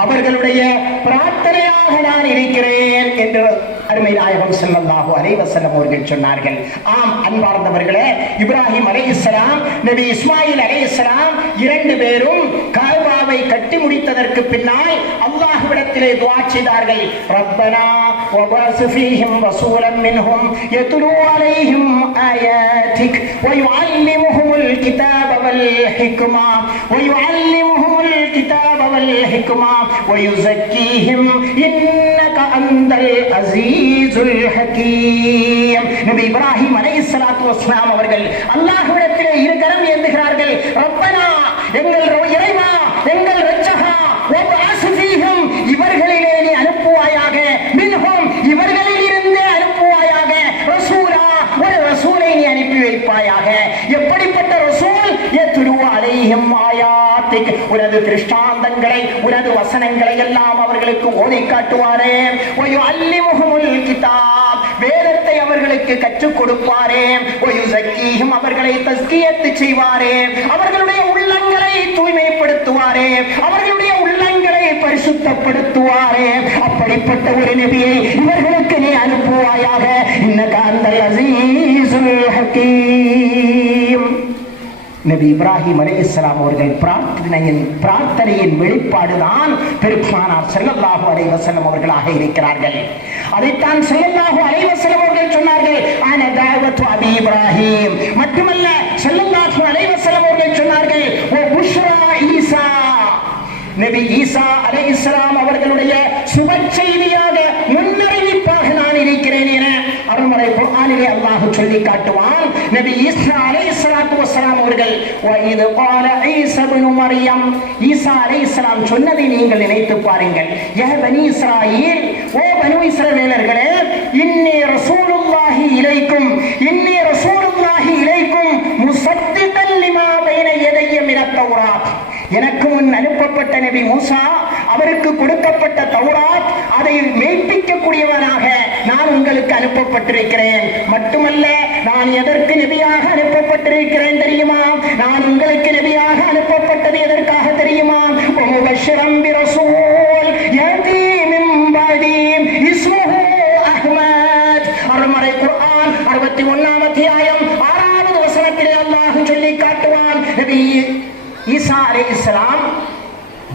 அவர்களுடைய பிரார்த்தனையாக நான் இருக்கிறேன் என்று அருமை நாயகம் ஸல்லல்லாஹு அலைஹி வஸல்லம் அவர்கள் சொன்னார்கள். ஆம் அன்பார்ந்தவர்களே, இப்ராஹிம் அலைஹிஸ்ஸலாம் நபி இஸ்மாயில் அலைஹிஸ்ஸலாம் இரண்டு பேரும் கஅபாவை கட்டி முடித்ததற்கு பின்னால் அல்லாஹ்விடத்திலே துஆ செய்தார்கள். ரப்பனா வபஅஸ் ஃபீஹிம் ரசூலன் மின்ஹும் யத்லூ அலைஹிம் ஆயாத்திக் வயுஅல்லிமுஹுல் கிதாப வல் ஹிக்மா வயுஅல்லிமுஹுல் கிதாப வல் ஹிக்மா வயுஸக்கீஹிம் இன்னக அன்தல் அஸீஸுல் ஹகீம். நபி இப்ராஹிம் அலைஹிஸ்ஸலாத்து வஸ்ஸலாம் அவர்கள் அல்லாஹ்விடத்திலே இரு கரம் ஏந்துகிறார்கள். ரப்பனா, எங்கள் இறைவா, எங்கள் இரட்சகா, வபஅஸ் ஃபீஹிம், இவர்களிலே நீ அனுப்புவாயாக, மின்ஹும், இவர்களில் இருந்தே அனுப்புவாயாக, ரசூலா, ஒரு ரசூலை நீ அனுப்பி வைப்பாயாக. எப்படிப்பட்ட ரசூல்? யத்லூ அலைஹிம் ஆயாத்திக், உனது திருஷ்டாந்தங்களை உனது வசனங்களை எல்லாம் அவர்களுக்கு ஓதி காட்டுவாரே. வயுஅல்லிமுஹுல் கிதாப், வேதத்தை அவர்களுக்கு கற்றுக் கொடுப்பாரே. வயுஸக்கீஹிம், அவர்களை தஸ்கியத்து செய்வாரே. அவர்களுடைய உள்ளங்களை தூய்மைப்படுத்துவாரே, அவர்களுடைய உள்ளங்களை பரிசுத்தப்படுத்துவாரே. அப்படிப்பட்ட ஒரு நபியை இவர்களுக்கு நீ அனுப்புவாயாக. இன்னக அன்தல் அஸீஸுல் ஹகீம். நபி இப்ராஹிம் அலைஹிஸ்ஸலாம் அவர்கள் பிரார்த்தனையின் வெளிப்பாடுதான் பெருமானார் ஸல்லல்லாஹு அலைஹி வஸல்லம் அவர்களாக இருக்கிறார்கள். அதைத்தான் ஸல்லல்லாஹு அலைஹி வஸல்லம் அவர்கள் சொன்னார்கள், அன தஅவத்து அபி இப்ராஹிம். மட்டுமல்ல, ஸல்லல்லாஹு அலைஹி வஸல்லம் அவர்கள் சொன்னார்கள், வ புஷ்ரா ஈசா, நபி ஈசா அலைஹிஸ்ஸலாம் அவர்களுடைய சுப செய்தியாக முன்னறிவிப்பாக நான் இருக்கிறேன் என அருள்மறை குர்ஆனிலே அல்லாஹ் சொல்லி காட்டுவான். நபி ஈசா அலைஹிஸ்ஸலாத்து வஸ்ஸலாம் அவர்கள், வ இது قال ஈசா இப்னு மரியம், ஈசா அலைஹிஸ்ஸலாம் சொன்னதை நீங்கள் நினைத்து பாருங்கள். யா பனி இஸ்ராயீல், ஓ பனு இஸ்ரவேலர்களே, இன்னி ரசூலுல்லாஹி இலைக்கும், இன்னி ரசூலுல்லாஹி இலைக்கும் முஸத்திகன் லிமா பைன யதைய மினத் தௌராத். எனக்கு முன் அனுப்பப்பட்ட நபி மூசா, அவருக்கு கொடுக்கப்பட்ட தௌராத், அதை மெய்ப்பிக்கக்கூடியவனாக நான் உங்களுக்கு அனுப்பப்பட்டிருக்கிறேன். மட்டுமல்ல, நான் எதற்கு நபியாக அனுப்பப்பட்டிருக்கிறேன் தெரியுமா? நான் உங்களுக்கு நபியாக அனுப்பப்பட்டது எதற்காக தெரியுமா? முபஷ்ஷிரன் பிரசூல் யதி மின் பஅதி இஸ்முஹு அஹ்மத். அருள்மறை குர்ஆன் 61ஆம் அத்தியாயம் 6வது வசனத்திலே அல்லாஹ் சொல்லி காட்டுவான். நபி ஈசா அலைஹிஸ்ஸலாம்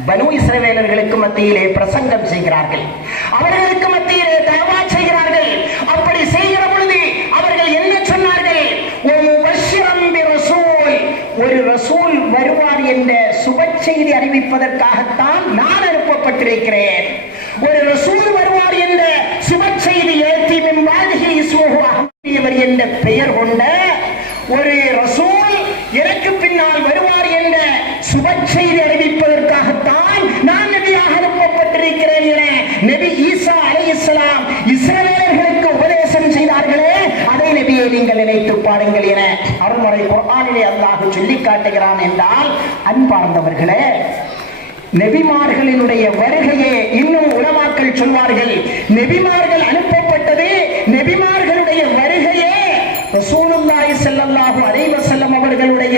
பனு இஸ்ரவேலர்களுக்கு மத்தியிலே பிரசங்கம் செய்கிறார்கள், அவர்களுக்கு மத்தியிலே தஅவா செய்கிறார்கள். அப்படி செய்கிற பொழுது அவர்கள் என்ன சொன்னார்கள்? ஒரு ரசூல் வருவார் என்ற சுப செய்தி அறிவிப்பதற்காகத்தான் நான் அனுப்பப்பட்டிருக்கிறேன். ஒரு ரசூல் வருவார் என்ற சுப செய்தி என்ற பெயர் கொண்ட ஒரு ரசூல் எனக்கு பின்னால் வருவார் என்ற சுப செய்தி அறிவிப்பதற்காகத்தான் நான் நபியாக அனுப்பப்பட்டிருக்கிறேன் என நபி ஈசா அலைஹிஸ்ஸலாம் இஸ்ரவேலர்களுக்கு உபதேசம் செய்தார்களே, அதை நபியை நீ நீங்கள் நினைத்து பாருங்கள் என அருள்மறை குர்ஆனிலே அல்லாஹ் சொல்லி காட்டுகிறான் என்றால், அன்பார்ந்தவர்களே, நபிமார்களினுடைய வருகையே இன்னும் உலமாக்கள் சொல்வார்கள், நபிமார்கள் அனுப்பப்பட்டது, நபிமார்களுடைய வருகையே ரசூலுல்லாஹி ஸல்லல்லாஹு அலைஹி வஸல்லம் அவர்களுடைய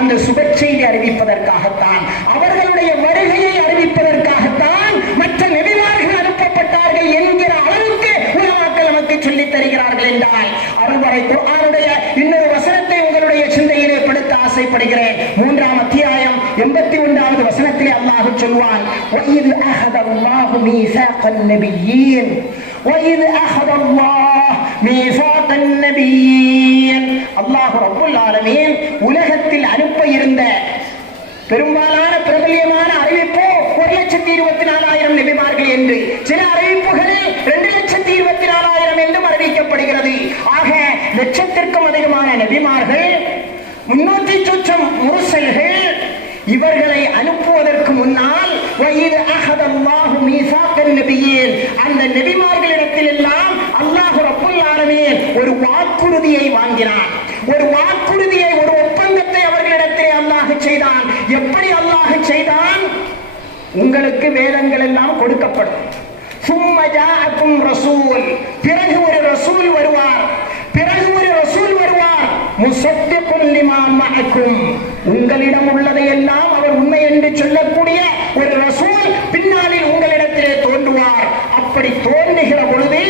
அந்த சுப செய்தி அறிவிப்பதற்காகத்தான், அவர்களுடைய வருகையை அறிவிப்பதற்காகத்தான் மற்ற நபிமார்கள் அனுப்பப்பட்டார்கள் என்கிற அளவுக்கு உலமாக்கள் நமக்கு சொல்லித் தருகிறார்கள் என்றால், அருள்மறை குர்ஆனுடைய இன்னொரு வசனத்தை உங்களுடைய சிந்தையிலே படுத்த ஆசைப்படுகிறேன். 3ஆம் அத்தியாயம் 81வது வசனத்திலே அல்லாஹ் சொல்வான், وَإِذْ أَخَذَ اللَّهُ مِيثَاقَ النَّبِيِّينَ وَإِذْ أَخَذَ اللَّهُ مِيثَاقَ النَّبِيِّينَ. அல்லாஹ் ரப்புல் ஆலமீன் உலகத்தில் அனுப்ப இருந்த பெரும்பாலான பிரபல்யமான அறிவிப்பு 1,24,000 நபிமார்கள் என்று, சில அறிவிப்புகளில் 2,24,000 என்றும் அறிவிக்கப்படுகிறது. ஆக லட்சத்திற்கும் அதிகமான நபிமார்கள், 300 சொச்சம் முர்சல்கள், இவர்களை அனுப்புவதற்கு முன்னால் வயது அஹதல்லாஹு மீசாக்கன் நபியீன், அந்த நபிமார்களிடத்தில் எல்லாம் அல்லாஹ் ரப்புல் ஆலமீன் ஒரு வாக்குறுதியை வாங்கினான். ஒரு வாக்குறுதியை, ஒரு ஒப்பந்தத்தை அவர்களிடத்திலே அல்லாஹ் செய்தான். எப்படி அல்லாஹ் செய்தான்? உங்களுக்கு வேதங்கள் எல்லாம் கொடுக்கப்படும். சும்ம ஜாஅக்கும் ரசூல், பிறகு ஒரு ரசூல் வருவார், பிறகு ஒரு ரசூல் வருவார். முஸத்திகுன் லிமா மஅக்கும், உங்களிடம் உள்ளதை எல்லாம் அவர் உண்மை என்று சொல்லக்கூடிய ஒரு ரசூல் பின்னாளில் உங்களிடத்திலே தோன்றுவார். அப்படி தோன்றுகிற பொழுது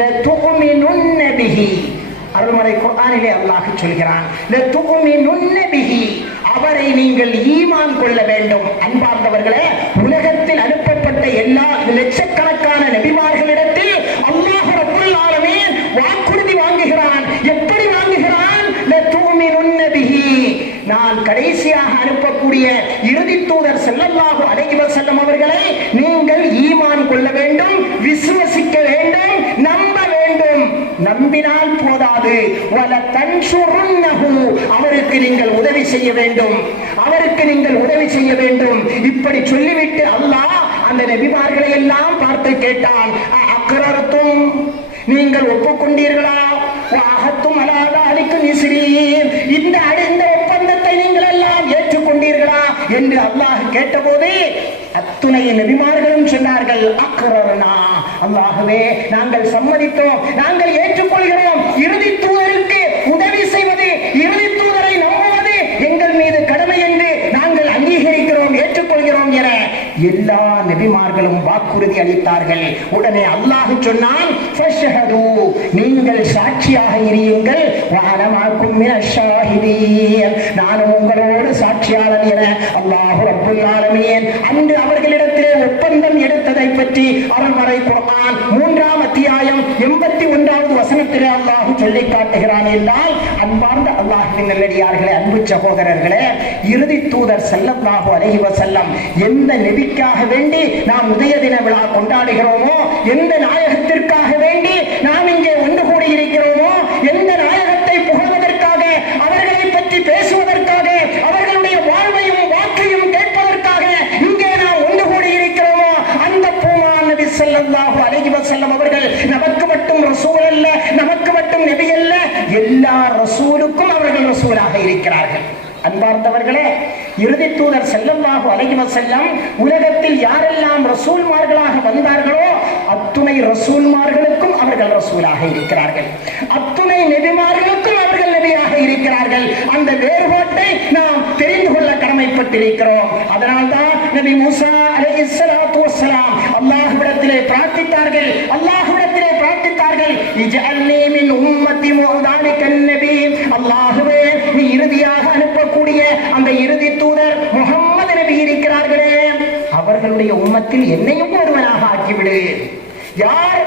லதுமினுன்ன பிஹி, அருள்மறை குர்ஆனிலே அல்லாஹ் சொல்கிறான், லதுமினுன்ன பிஹி, அவரை நீங்கள் ஈமான் கொள்ள வேண்டும். அன்பார்ந்தவர்களே, உலகத்தில் அனுப்பப்பட்ட எல்லா லட்சக்கணக்கான நபிமார்களிடத்தில் அல்லாஹ் ரப்புல் ஆலமீன் வாக்குறுதி வாங்குகிறான். எப்படி வாங்குகிறான்? லதுமினுன்ன பிஹி, நான் கடைசியாக அனுப்பக்கூடிய இறுதி தூதர் ஸல்லல்லாஹு அலைஹி வஸல்லம் அவர்களை நீங்கள் ஈமான் கொள்ள வேண்டும், விசுவசிக்க வேண்டும், நம்ப வேண்டும். நம்பினால் போதாது, வல தன்சுருன்னஹு, அவருக்கு நீங்கள் உதவி செய்ய வேண்டும், அவருக்கு நீங்கள் உதவி செய்ய வேண்டும். இப்படி சொல்லிவிட்டு அல்லாஹ் அந்த நபிமார்களை எல்லாம் பார்த்து கேட்டான், அக்ரர்தும், நீங்கள் ஒப்புக்கொண்டீர்களா? வஅஹத்தும் அலா தாலிக நிஸ்ரீன், இந்த ஒப்பந்தத்தை நீங்கள் எல்லாம் ஏற்றுக்கொண்டீர்களா என்று அல்லாஹ் கேட்டபோது அத்துணை நபிமார்களும் சொன்னார்கள், அக்ரர்னா, அல்லாஹ்வே நாங்கள் சம்மதித்தோம், நாங்கள் ஏற்றுக்கொள்கிறோம். இறுதி தூதருக்கு உதவி செய்வது, இறுதி தூதரை நம்புவது எங்கள் மீது கடமை என்று நாங்கள் அங்கீகரிக்கிறோம், ஏற்றுக்கொள்கிறோம் என எல்லா நபிமார்களும் வாக்குறுதி அளித்தார்கள். உடனே அல்லாஹ் சொன்னான், ஃபஷ்ஹது, நீங்கள் சாட்சியாக இருங்கள், வஅனமாக்கும் மினஷ் ஷாஹிதீன், நானும் உங்களோடு சாட்சியாளன் என அல்லாஹ் ரப்புல் ஆலமீன் அன்று அவர்களிடத்திலே ஒப்பந்தம் எடுத்ததை பற்றி அருள்மறை குர்ஆன் 3ஆம் அத்தியாயம் 81வது வசனத்திலே அல்லாஹ் சொல்லி காட்டுகிறான் என்றால், அன்பார்ந்த அல்லாஹ்வின் நல்லடியார்களே, அன்பு சகோதரர்களே, இறுதி தூதர் ஸல்லல்லாஹு அலைஹி வஸல்லம் எந்த நபிக்காக வேண்டி நாம் உதய தின விழா கொண்டாடுகிறோமோ, எந்த நாயகத்திற்காக வேண்டி நாம் இங்கே ஒன்று கூடி இருக்கிறோமோ, எந்த நாயகத்தை புகழ்வதற்காக, அவர்களை பற்றி பேசுவதற்காக, அவர்களுடைய வாழ்வையும் வாக்கையும் கேட்பதற்காக இங்கே நாம் ஒன்று கூடி இருக்கிறோமோ, அந்த பூமான் நபி ஸல்லல்லாஹு அலைஹி வஸல்லம் அவர்கள் நமக்கு மட்டும் ரசூல் அல்ல, நமக்கு மட்டும் நபி அல்ல, எல்லா ரசூலுக்கும் அவர்கள் ரசூலாக இருக்கிறார்கள். அன்பார்ந்தவர்களே, இறுதி தூதர் ஸல்லல்லாஹு அலைஹி வஸல்லம் உலகத்தில் யாரெல்லாம் ரசூல்மார்களாக வந்தார்களோ அத்துணை ரசூல்மார்களுக்கும் அவர்கள் ரசூலாக இருக்கிறார்கள், அத்துணை நபிமார்களுக்கும் அவர்கள் நபியாக இருக்கிறார்கள். அந்த வேறுபாட்டை நாம் தெரிந்து கொள்ள கடமைப்பட்டிருக்கிறோம். அதனால்தான் நபி மூசா அலைஹிஸ்ஸலாத்து வஸ்ஸலாம் அல்லாஹ்விடத்திலே பிரார்த்தித்தார்கள், அல்லாஹ்விடத்திலே பிரார்த்தித்தார்கள், இஜ்அல்னி மின் உம்மத்தி முஹம்மதின் நபி, அல்லாஹ்வே நீ இறுதியாக அனுப்பக்கூடிய அந்த இறுதி தூதர் முஹம்மது நபி இருக்கிறார்களே, அவர்களுடைய உம்மத்தில் என்னையும் ஒருவனாக ஆக்கிவிடு. யார்?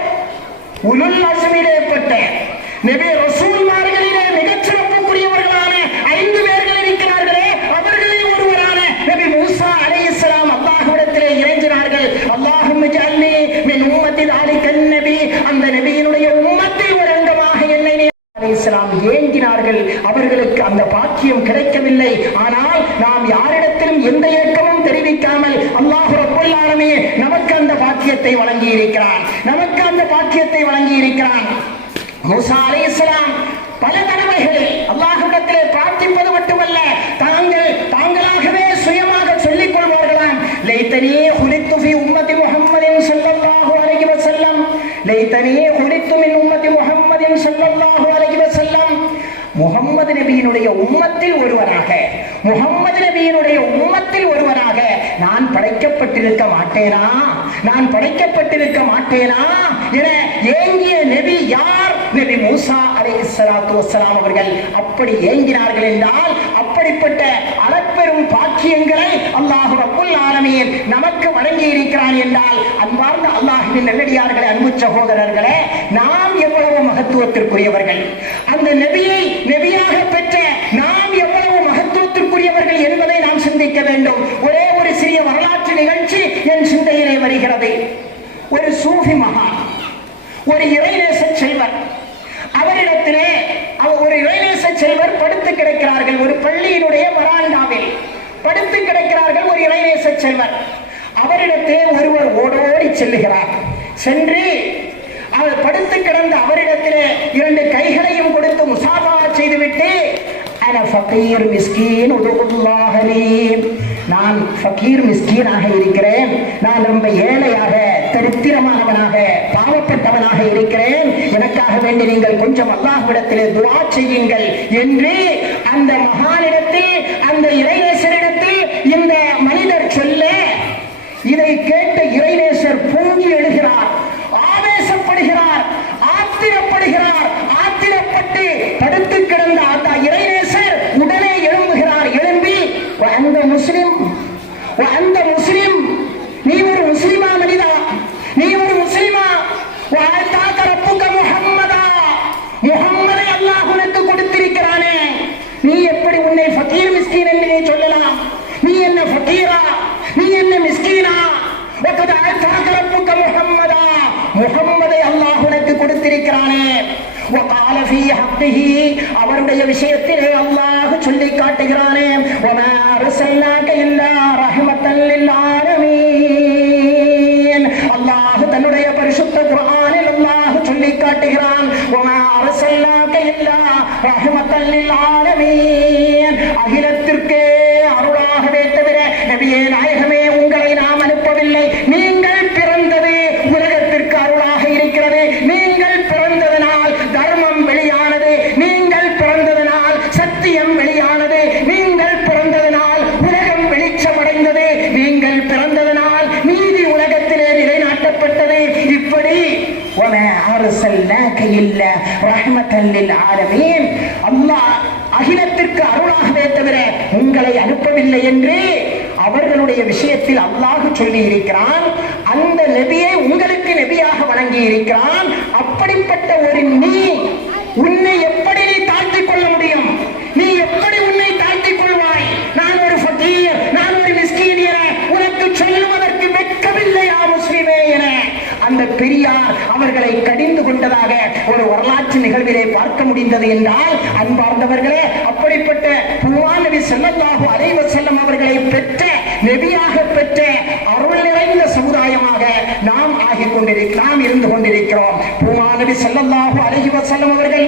உலுல் அஸ்மிலே பட்ட நபி ரசூல்மார்களிலே மிகச் சிறப்புக்குரியவர்களான 5 பேர்கள் இருக்கிறார்களே, அவர்களே ஒருவரான நபி மூசா அலைஹிஸ்ஸலாம் அல்லாஹ்விடத்திலே இறைஞ்சினார்கள், அல்லாஹும்ம ஜஅல்னி மின் உம்மத்தி தாலிகன் நபி, அந்த நபியினுடைய உம்மத்தில் ஒரு அங்கமாக என்னை அலைஹிஸ்ஸலாம் ஏங்கினார்கள். அவர்களுக்கு அந்த பாக்கியம் கிடைக்கவில்லை. ஆனால் நாம் யாரிடத்திலும் எந்த ஏக்கமும் தெரிவிக்காமல் அல்லாஹ் ரப்புல் ஆலமீன் நமக்கு அந்த பாக்கியத்தை வழங்கி இருக்கிறான், நமக்கு அந்த பாக்கியத்தை வழங்கி இருக்கிறான். மூசா அலைஹிஸ்ஸலாம் பல தடவைகளில் அல்லாஹ்விடத்திலே பிரார்த்திப்பது மட்டுமல்ல, தாங்களாகவே சுயமாக சொல்லிக் கொள்வார்களாம், லைத்தனி குலித்து ஃபி உம்மதி முஹம்மதின் ஸல்லல்லாஹு அலைஹி வஸல்லம், லைத்தனி குலித்து மின் உம்மதி முஹம்மதின் ஸல்லல்லாஹு அலைஹி வஸல்லம். முஹம்மது நபியினுடைய உம்மத்தில் ஒருவராக, முஹம்மது நபியினுடைய உம்மத்தில் ஒருவராக நான் படைக்கப்பட்டிருக்க மாட்டேனா, நான் படைக்கப்பட்டிருக்க மாட்டேனா என ஏங்கிய நபி யார்? நபி மூசா அலைஹிஸ்ஸலாத்து வஸ்ஸலாம் அவர்கள். அப்படி ஏங்கினார்கள் என்றால் அப்படிப்பட்ட அளப்பெரும் பாக்கியங்களை அல்லாஹ் ரப்புல் ஆலமீன் நமக்கு வழங்கி இருக்கிறான் என்றால், அன்பார்ந்த அல்லாஹ்வின் நல்லடியார்களே, அன்பு சகோதரர்களே, நாம் எவ்வளவு மகத்துவத்திற்குரியவர்கள், அந்த நபியை நபியாக பெற்ற நாம் எவ்வளவு மகத்துவத்திற்குரியவர்கள் என்பதை நாம் சிந்திக்க வேண்டும். ஒரே ஒரு சிறிய வரலாற்று நிகழ்ச்சி என் சிந்தையிலே வருகிறது. ஒரு சூஃபி மகான், ஒரு இறைநேச செல்வர், அவரிடத்திலே ஒரு இறைநேச செல்வர் படுத்து கிடக்கிறார்கள். ஒரு பள்ளியினுடைய வராண்டாவில் படுத்து கிடக்கிறார்கள் ஒரு இறைநேச செல்வர். அவரிடத்திலே ஒருவர் ஓடோடி செல்லுகிறார். சென்று அவர் படுத்து கிடந்த அவரிடத்திலே இரண்டு கைகளையும் கொடுத்து முசாபா செய்துவிட்டு, அன ஃபகீர் மிஸ்கீன் உதுல்லாஹ் லீ, நான் ஃபகீர் மிஸ்கீனாக இருக்கிறேன், நான் ரொம்ப ஏழையாக தரித்திரமானவனாக பாவப்பட்டவனாக இருக்கிறேன், எனக்காக வேண்டி நீங்கள் கொஞ்சம் அல்லாஹ்விடத்திலே துஆ செய்யுங்கள் என்று அந்த மகானிடத்தில், அந்த இறைநேசரிடத்தில் இந்த மனிதர் சொல்ல, இதை கேட்ட இறைநேசர் பொங்கி எழுகிறார், ஆவேசப்படுகிறார், ஆத்திரப்படுகிறார். ஆத்திரப்பட்டு படுத்து கிடந்த அந்த இறைநேசர் உடனே எழும்புகிறார். எழும்பி, அந்த முஸ்லிம், அந்த முஸ்லிம், நீ ஒரு முஸ்லிமா மனிதா, நீ ஒரு முஸ்லிமா, முஹம்மதா, முஹம்மதை அல்லாஹ் உனக்கு கொடுத்திருக்கிறானே, நீ எப்படி உன்னை ஃபகீர் மிஸ்கீன் என்று நீ சொல்லலாம்? நீ என்ன ஃபகீரா, நீ என்ன மிஸ்கீனா? முஹம்மதா, முஹம்மதை அல்லாஹ் உனக்கு கொடுத்திருக்கிறானே. وقال في حقه, அவருடைய விஷயத்திலே அல்லாஹ் சொல்லி காட்டுகிறானே, وما أرسلناك إلا رحمة للعالمين. அல்லாஹ் தன்னுடைய பரிசுத்த குர்ஆனில் அல்லாஹ் சொல்லி காட்டுகிறான், وما أرسلناك إلا رحمة للعالمين. அகிலத்திற்கே அருளாகவே தவிர நபியே நாயகமே உங்களை நாம் அனுப்பவில்லை. நீங்கள் பிறந்தது உலகத்திற்கு அருளாக இருக்கிறது. நீங்கள் பிறந்ததனால் தர்மம் வெளியானது, நீங்கள் பிறந்ததனால் சத்தியம் வெளியானது, நீங்கள் பிறந்ததனால் உலகம் வெளிச்சமடைந்தது, நீங்கள் பிறந்ததனால் நீதி உலகத்திலே நிலைநாட்டப்பட்டது. இப்படி அல்லாஹ் அகிலத்திற்கு அருளாகவே தவிர உங்களை அனுப்பவில்லை என்று அவர்களுடைய விஷயத்தில் அல்லாஹ் சொல்லி இருக்கிறான். அந்த நபியை உங்களுக்கு நபியாக வழங்கி இருக்கிறான். அப்படிப்பட்ட ஒரு நீ உன்னை எப்படி நீ தாழ்த்திக் கொள்ள முடியும்? நீ எப்படி உன்னை தாழ்த்திக் கொள்வாய்? நான் ஒரு ஃபகீர், நான் ஒரு மிஸ்கீன் என உனக்கு சொல்லுவதற்கு வெட்கமில்லையா முஸ்லிமே என அந்த பெரியார் அவர்களை கடிந்து கொண்டதாக ஒரு வரலாற்று நிகழ்விலே பார்க்க முடிந்தது என்றால், அன்பார்ந்தவர்களே, அப்படிப்பட்ட பூவான் நபி ஸல்லல்லாஹு அலைஹி வஸல்லம் அவர்களை பெற்ற நபியாக பெற்ற அருள் நிறைந்த சமுதாயமாக நாம் நாம் இருந்து கொண்டிருக்கிறோம். பூவான் நபி ஸல்லல்லாஹு அலைஹி வஸல்லம் அவர்கள்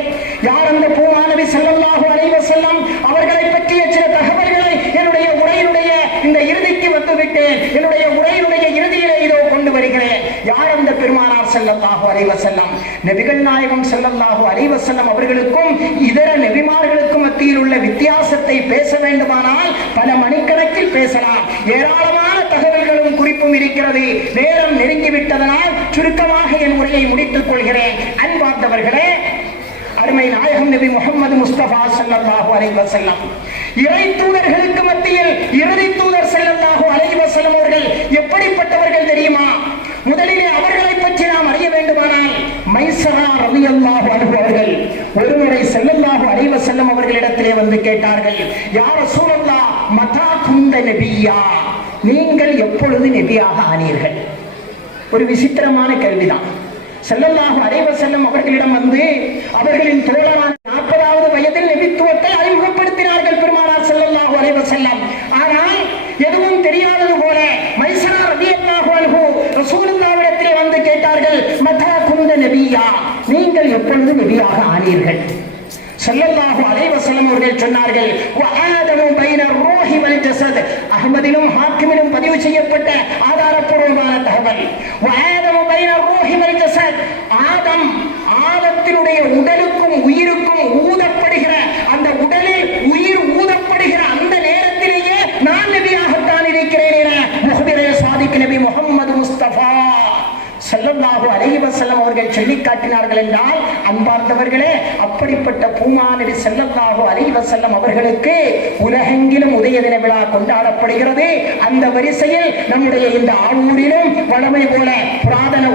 யார்? அந்த பூவான் நபி ஸல்லல்லாஹு அலைஹி வஸல்லம் அவர்களை பற்றிய சில தகவல்களை என்னுடைய உரையினுடைய இந்த இறுதிக்கு வந்துவிட்டேன். என்னுடைய உரையினுடைய இறுதியிலே இதோ கொண்டு வருகிறேன். யார் அந்த பெருமானார் ஸல்லல்லாஹு அலைஹி வஸல்லம்? நபிகள் நாயகம் ஸல்லல்லாஹு அலைஹி வஸல்லம் அவர்களுக்கும் இதர நபிமார்களுக்கும் மத்தியில் உள்ள வித்தியாசத்தை பேச வேண்டுமானால் பல மணிக்கணக்கில் பேசலாம். ஏராளமான தகவல்களும் குறிப்பும் இருக்கிறது. நேரம் நெருங்கிவிட்டதனால் சுருக்கமாக என் உரையை முடித்துக் கொள்கிறேன். அன்பார்ந்தவர்களே, அருமை நாயகம் நபி முஹம்மது முஸ்தபா ஸல்லல்லாஹு அலைஹி வஸல்லம் இறை தூதர்களுக்கு மத்தியில் இறுதி தூதர் ஸல்லல்லாஹு அலைஹி வஸல்லம் அவர்கள் எப்படிப்பட்டவர்கள் தெரியுமா? முதலிலே அவர்களை பற்றி நாம் அறிய வேண்டுமானால், மைஸரா ரலியல்லாஹு அன்ஹு அவர்கள் ஒருமுறை ஸல்லல்லாஹு அலைஹி வஸல்லம் அவர்களிடத்திலே வந்து கேட்டார்கள், யா ரசூலல்லாஹ் மதா குந்த நபியா, நீங்கள் எப்பொழுது நபியாக ஆனீர்கள்? ஒரு விசித்திரமான கேள்விதான். ஸல்லல்லாஹு அலைஹி வஸல்லம் அவர்களிடம் வந்து அவர்களின் தோழரான 40வது வயதில் நபித்துவத்தை அறிமுகப்படுத்தினார்கள் பெருமானார் ஸல்லல்லாஹு அலைஹி வஸல்லம். ஆனால் எதுவும் தெரியாதது போல மைஸரா ரலியல்லாஹு அன்ஹு ரசூலுல்லாஹ்விடத்திலே வந்து கேட்டார்கள், மதா குந்த நபியா, நீங்கள் எப்பொழுது நபியாக ஆனீர்கள்? ஸல்லல்லாஹு அலைஹி வஸல்லம் அவர்கள் சொன்னார்கள், வஆதமு பைன ரூஹி வல் ஜஸத். அஹ்மதிலும் ஹாக்கிமிலும் பதிவு செய்யப்பட்ட ஆதாரப்பூர்வமான தகவல். வஆதமு பைன ரூஹி வல் ஜஸத். ஆதத்தினுடைய உடலுக்கும் உயிருக்கும் ஊதப்படுகிற அந்த உடலில் உயிர் ஊதப்படுகிற அந்த நேரத்திலேயே நான் நபியாகத்தான் இருக்கிறேன் என முஹ்பிரே சாதிக் நபி முஹம்மது முஸ்தபா ஸல்லல்லாஹு அலைஹி வஸல்லம் அவர்கள் சொல்லி காட்டினார்கள் என்றால், அன்பார்ந்தவர்களே, அப்படிப்பட்ட பூமா நபி ஸல்லல்லாஹு அலைஹி வஸல்லம் அவர்களுக்கு உலகெங்கிலும் உதய தின விழா கொண்டாடப்படுகிறது. அந்த வரிசையில் நம்முடைய இந்த ஆவூரிலும் வளமை போல புராதன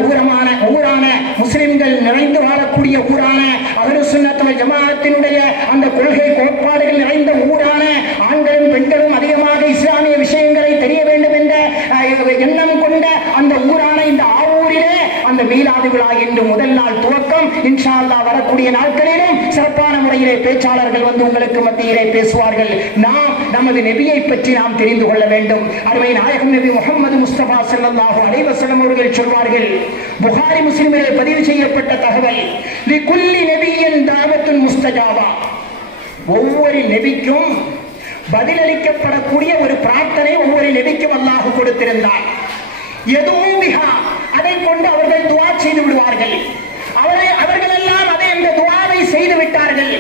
ஊரான முஸ்லிம்கள் நிறைந்து வாழக்கூடிய ஊரான அஹ்லுஸ் சுன்னத் வல் ஜமாஅத்தினுடைய அந்த கொள்கை கோட்பாடுகள் நிறைந்த ஊரான ஆண்களும் பெண்களும் அதிகமாக இஸ்லாமிய விஷயங்களை தெரிய வேண்டும் என்ற எண்ணம் கொண்ட அந்த ஊரான இந்த ஆவூரிலே அந்த மீலாது விழா இன்று முதல் நாள் துவக்கம். இன்ஷா அல்லாஹ் வரக்கூடிய நாட்களிலும் சிறப்பான முறையிலே பேச்சாளர்கள் வந்து உங்களுக்கு மத்தியிலே பேசுவார்கள். நாம் நமது நபியை பற்றி நாம் தெரிந்து கொள்ள வேண்டும். அருமை நாயகம் நபி முஹம்மது முஸ்தபா ஸல்லல்லாஹு அலைஹி வஸல்லம் அவர்கள் சொல்வார்கள், புகாரி முஸ்லிமிலே பதிவு செய்யப்பட்ட தகவல், லிகுல்லி நபியின் தாவத்துன் முஸ்தஜாபா. ஒவ்வொரு நபிக்கும் பதிலளிக்கப்படக்கூடிய ஒரு பிரார்த்தனை ஒவ்வொரு நபிக்கும் அல்லாஹ் கொடுத்திருந்தார். எதுவும் அதை கொண்டு அவர்கள் துஆ செய்து விடுவார்கள். அவர்கள் எல்லாம் அதை அந்த துஆவை செய்து விட்டார்கள்.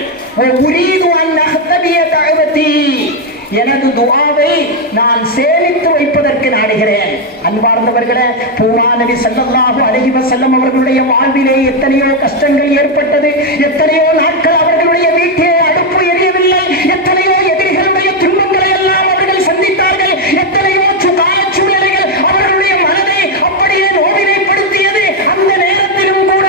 எனது துஆவை நான் சேமித்து வைப்பதற்கு நாடுகிறேன். அன்பார்ந்தவர்களே, பூமா நபி ஸல்லல்லாஹு அலைஹி வஸல்லம் அவர்களுடைய வாழ்விலே எத்தனையோ கஷ்டங்கள் ஏற்பட்டது. எத்தனையோ நாட்கள் அவர்களுடைய வீட்டிலே அடுப்பு எரியவில்லை. எத்தனையோ எதிரிகளுடைய துன்பங்களை எல்லாம் அவர்கள் சந்தித்தார்கள். எத்தனையோ சூழ்நிலைகள் அவர்களுடைய மனதை அப்படியே நோவினைப்படுத்தியது. அந்த நேரத்திலும் கூட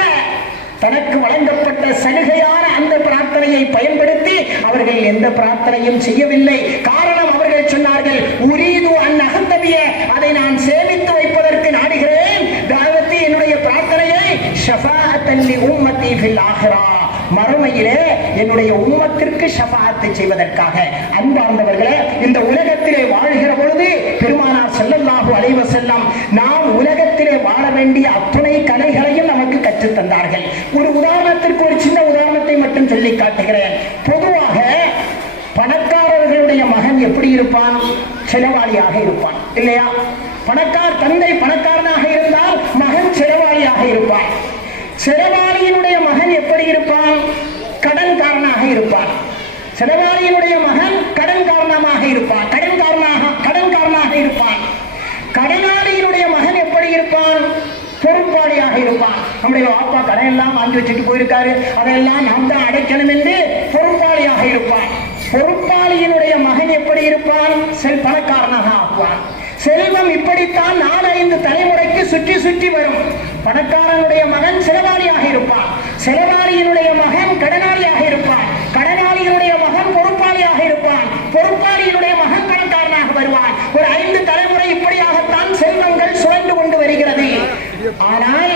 தனக்கு வழங்கப்பட்ட சலுகையான அந்த பிரார்த்தனையை பயன்படுத்தி அவர்கள் எந்த பிரார்த்தனையும் செய்யவில்லை. காரணம், அவர்கள் சொன்னார்கள், உரீது அன் அஹ்தபிய, அதை நான் சேமித்து வைப்பதற்கு நாடுகிறேன். தாவத்தி, என்னுடைய பிரார்த்தனையை ஷஃபாஅத்தன் லி உம்மத்தி ஃபில் ஆஹிரா, மறுமையிலே என்னுடைய உம்மத்திற்கு ஷஃபாஅத் செய்வதற்காக. அன்பார்ந்தவர்களே, இந்த உலகத்திலே வாழ்கிற பொழுது பெருமானார் ஸல்லல்லாஹு அலைஹி வஸல்லம் நாம் உலகத்திலே வாழ வேண்டிய அத்துணை கலைகளையும் நமக்கு கற்றுத் தந்தார்கள். ஒரு உதாரணத்திற்கு ஒரு சின்ன உதாரணத்தை மட்டும் சொல்லி காட்டுகிறேன். பொதுவாக பணக்காரர்களுடைய மகன் எப்படி இருப்பான்? செலவாளியாக இருப்பான், இல்லையா? தந்தை பணக்காரனாக இருந்தால் மகன் செலவாளியாக இருப்பான். செலவாளியினுடைய மகன் எப்படி இருப்பான்? கடன்காரனாக இருப்பான். செலவாளியினுடைய மகன் கடன்காரனாக இருப்பான். கடன்காரனாக இருப்பான். கடனாளியினுடைய மகன் எப்படி இருப்பான்? பொறுப்பாளியாக இருப்பான். நம்முடைய அப்பா கடன் எல்லாம் வாங்கி வச்சுட்டு போயிருக்காரு, அதையெல்லாம் நாம் தான் அடைக்கணும் என்று பொறுப்பாளியாக இருப்பான். பொறுப்பாளியினுடைய மகன் எப்படி இருப்பான்? பணக்காரனாக ஆக்குவான். செல்வம் இப்படித்தான் 4-5 தலைமுறைக்கு சுற்றி சுற்றி வரும். பணக்காரனுடைய மகன் செலவாளியாக இருப்பான். செலவாளியினுடைய மகன் கடனாளியாக இருப்பான். கடனாளியினுடைய மகன் பொறுப்பாளியாக இருப்பான். பொறுப்பாளியினுடைய மகன் பணக்காரனாக வருவான். ஒரு 5 தலைமுறை இப்படியாகத்தான் செல்வங்கள் சுழன்று கொண்டு வருகிறது. ஆனால்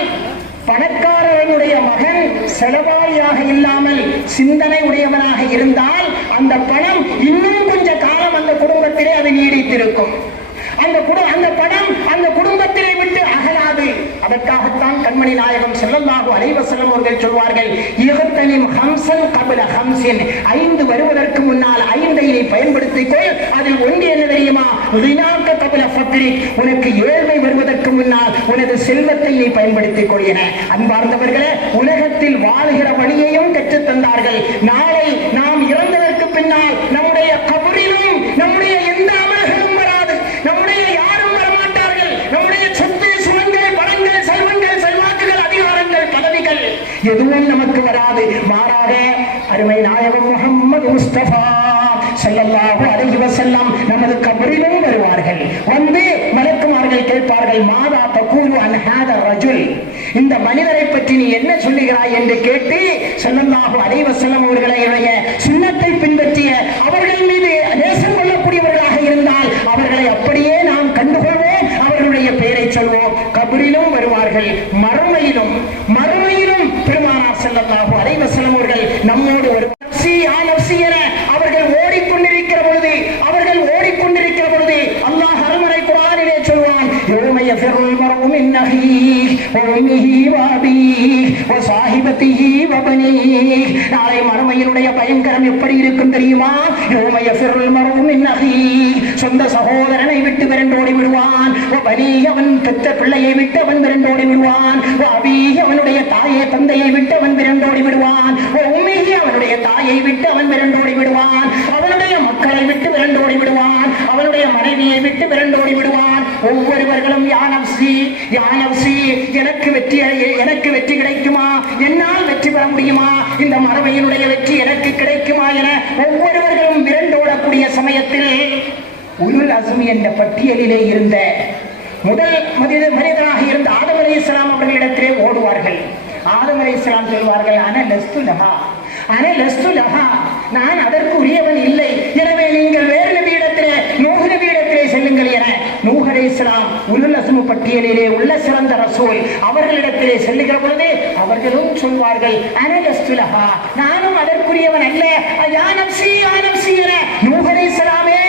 பணக்காரனுடைய மகன் செலவாளியாக இல்லாமல் சிந்தனை உடையவனாக இருந்தால் அந்த பணம் இன்னும் கொஞ்ச காலம் அந்த குடும்பத்திலே அது நீடித்திருக்கும். அந்த பணம் அந்த குடும்பத்திலே விட்டு அகலாது. அதற்காகத்தான் கண்மணி நாயகம் ஸல்லல்லாஹு அலைஹி வஸல்லம் அவர்கள் சொல்வார்கள், இஹ்தனிம் ஹம்ஸன் கப்ல ஹம்ஸின், 5 வருவதற்கு முன்னால் 5ஐ நீ பயன்படுத்திக் கொள். அதில் ஒன்று என்ன தெரியுமா? ரினாக்க கப்ல ஃபக்ரிக், உனக்கு ஏழ்மை வருவதற்கு முன்னால் உனது செல்வத்தை நீ பயன்படுத்திக் கொள் என. அன்பார்ந்தவர்களே, உலகத்தில் வாழ்கிற வழியையும் கற்றுத் தந்தார்கள். நாளை நாம் இறந்ததற்கு பின்னால் நம்முடைய கபரிலும் நம்முடைய எந்த அமல்களும் வராது. நம்முடைய யாரும் வரமாட்டார்கள். நம்முடைய சொத்து சுகங்கள், பணங்கள், செல்வங்கள், செல்வாக்குகள், அதிகாரங்கள், பதவிகள் எதுவும் நமக்கு வராது. மாறாக அருமை நாயகம் முஹம்மது முஸ்தபா ஸல்லல்லாஹு அலைஹி வஸல்லம் நமது கபரிலும் வருவார்கள். வந்து மலக்குமார்கள் கேட்பார்கள், மாதா தகூலு அன் ஹாதா ரஜுல், இந்த மனிதரை பற்றி நீ என்ன சொல்லுகிறாய் என்று கேட்டு ஸல்லல்லாஹு அலைஹி வஸல்லம் அவர்களுடைய சுன்னத்தை பின்பற்றிய அவர்கள் மீது நேசம் கொள்ளக்கூடியவர்களாக இருந்தால் அவர்களை அப்படியே நாம் கண்டுகொள்வோம். அவர்களுடைய பெயரை சொல்வோம். கபரிலும் வருவார்கள், மறுமையிலும் பெருமானார் ஸல்லல்லாஹு அலைஹி வஸல்லம் அவர்கள் நம்மோடு ஒரு நஃப்ஸி என அவர்கள் ஓடிக்கொண்டிருக்கிற பொழுது அல்லாஹ் அருமறை குர்ஆனிலே சொல்வான், யௌம யஃபிருல் மர்உ மின் அஹீஹி வ உம்மிஹி வ அபீஹி வ ஸாஹிபதிஹி வ பனீஹி. நாளை மறுமையினுடைய பயங்கரம் எப்படி இருக்கும் தெரியுமா? யௌம யஃபிருல் மர்உ மின் அஹீஹி. சொந்த சகோதரனை விட்டு விரண்டோடி விடுவான். வ பனீஹி, அவன் பெற்ற பிள்ளையை விட்டு அவன் விரண்டோடி விடுவான். வ அபீஹி, அவனுடைய தாயை தந்தையை விட்டு அவன் விரண்டோடி விடுவான். வ உம்மிஹி, அவனுடைய தாயை விட்டு அவன் விரண்டோடி விடுவான். அவனுடைய மக்களை விட்டு விரண்டோடி விடுவான். அவனுடைய மனைவியை விட்டு விரண்டோடி விடுவான். ஒவ்வொருவர்களும் யா நஃப்ஸி யா நஃப்ஸி, எனக்கு வெற்றி கிடைக்குமா? என்னால் வெற்றி பெற முடியுமா? இந்த மறுமையினுடைய வெற்றி எனக்கு கிடைக்குமா என ஒவ்வொருவர்களும் விரண்டோடக்கூடிய சமயத்தில் உலுல் அஸ்மி என்ற பட்டியலிலே இருந்த முதல் மனிதனாக இருந்த ஆதம் அலைஹிஸ்ஸலாம் அவர்களிடத்திலே ஓடுவார்கள். ஆதம் அலைஹிஸ்ஸலாம் சொல்வார்கள், அன லஸ்து லஹா, நான் அதற்கு உரியவன் இல்லை. எனவே நீங்கள் வேறு நபியிடத்திலே, நூஹ் நபியிடத்திலே செல்லுங்கள் என நூஹ் அலைஹிஸ்ஸலாம் உலுல் அஸ்மு பட்டியலிலே உள்ள சிறந்த ரசூல் அவர்களிடத்திலே செல்லுகிற பொழுது அவர்களும் சொல்வார்கள், அன லஸ்து லஹா, நானும் அதற்குரியவன் அல்ல. யா நஃப்ஸி யா நஃப்ஸி என நூஹ் அலைஹிஸ்ஸலாமே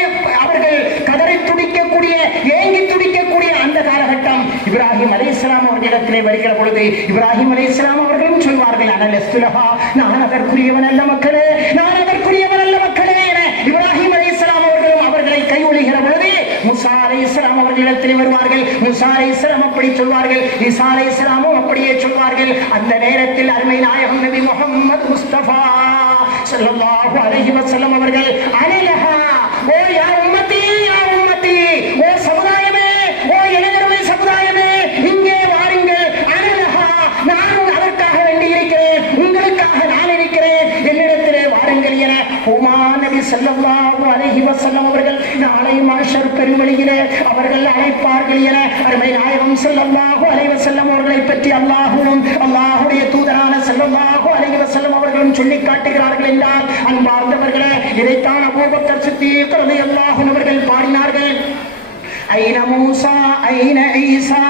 அவர்கள் கதறி துடிக்கக்கூடிய, ஏங்கி துடிக்கக்கூடிய அந்த காலகட்டம் இப்ராஹிம் அலைஹிஸ்ஸலாம் அவர்களிடத்திலே வருகிற பொழுது இப்ராஹிம் அலைஹிஸ்ஸலாம் அவர்களும் சொல்வார்கள், அன லஸ்து லஹா, நான் அதற்குரியவன் அல்ல மக்களே, நான் அதற்குரியவன் அல்ல மக்களே என இப்ராஹிம் அலைஹிஸ்ஸலாம் அவர்களும் அவர்களை கையொழுகிற பொழுது மூசா அலைஹிஸ்ஸலாம் அவர்களிடத்தில் வருவார்கள். மூசா அலைஹிஸ்ஸலாம் அப்படி சொல்வார்கள், ஈசா அலைஹிஸ்ஸலாமும் அப்படியே சொல்வார்கள். அந்த நேரத்தில் அருமை நாயகம் நபி முஹம்மது முஸ்தபா ஸல்லல்லாஹு அலைஹி வஸல்லம் அவர்கள், அனலஹா, ஓ யா உம்மத்தி யா உம்மத்தி, ஓ சமுதாயமே, ஓ எனதருமை சமுதாயமே, இங்கே வாருங்கள். அனலஹா, நான் அதற்காக வேண்டி இருக்கிறேன், உங்களுக்காக நான் இருக்கிறேன், என்னிடத்திலே வாருங்கள் என உமா நபி ஸல்லல்லாஹு அலைஹி வஸல்லம் அவர்கள் நாளை மஹ்ஷர் பெருவெளியிலே அவர்கள் அழைப்பார்கள் என அருமை நாயகம் ஸல்லல்லாஹு அலைஹி வஸல்லம் அவர்களை பற்றி அல்லாஹ்வும் அல்லாஹ்வுடைய தூதரான ஸல்லல்லாஹு அலைஹி வஸல்லம் அவர்களும் சொல்லி காட்டுகிறார்கள் என்றால் அன்பார்ந்தவர்களே, இதைத்தான் அபூபக்கர் சித்தீக் ரலியல்லாஹு அன்ஹு அவர்கள் பாடினார்கள். ஐன மூசா ஐன ஈசா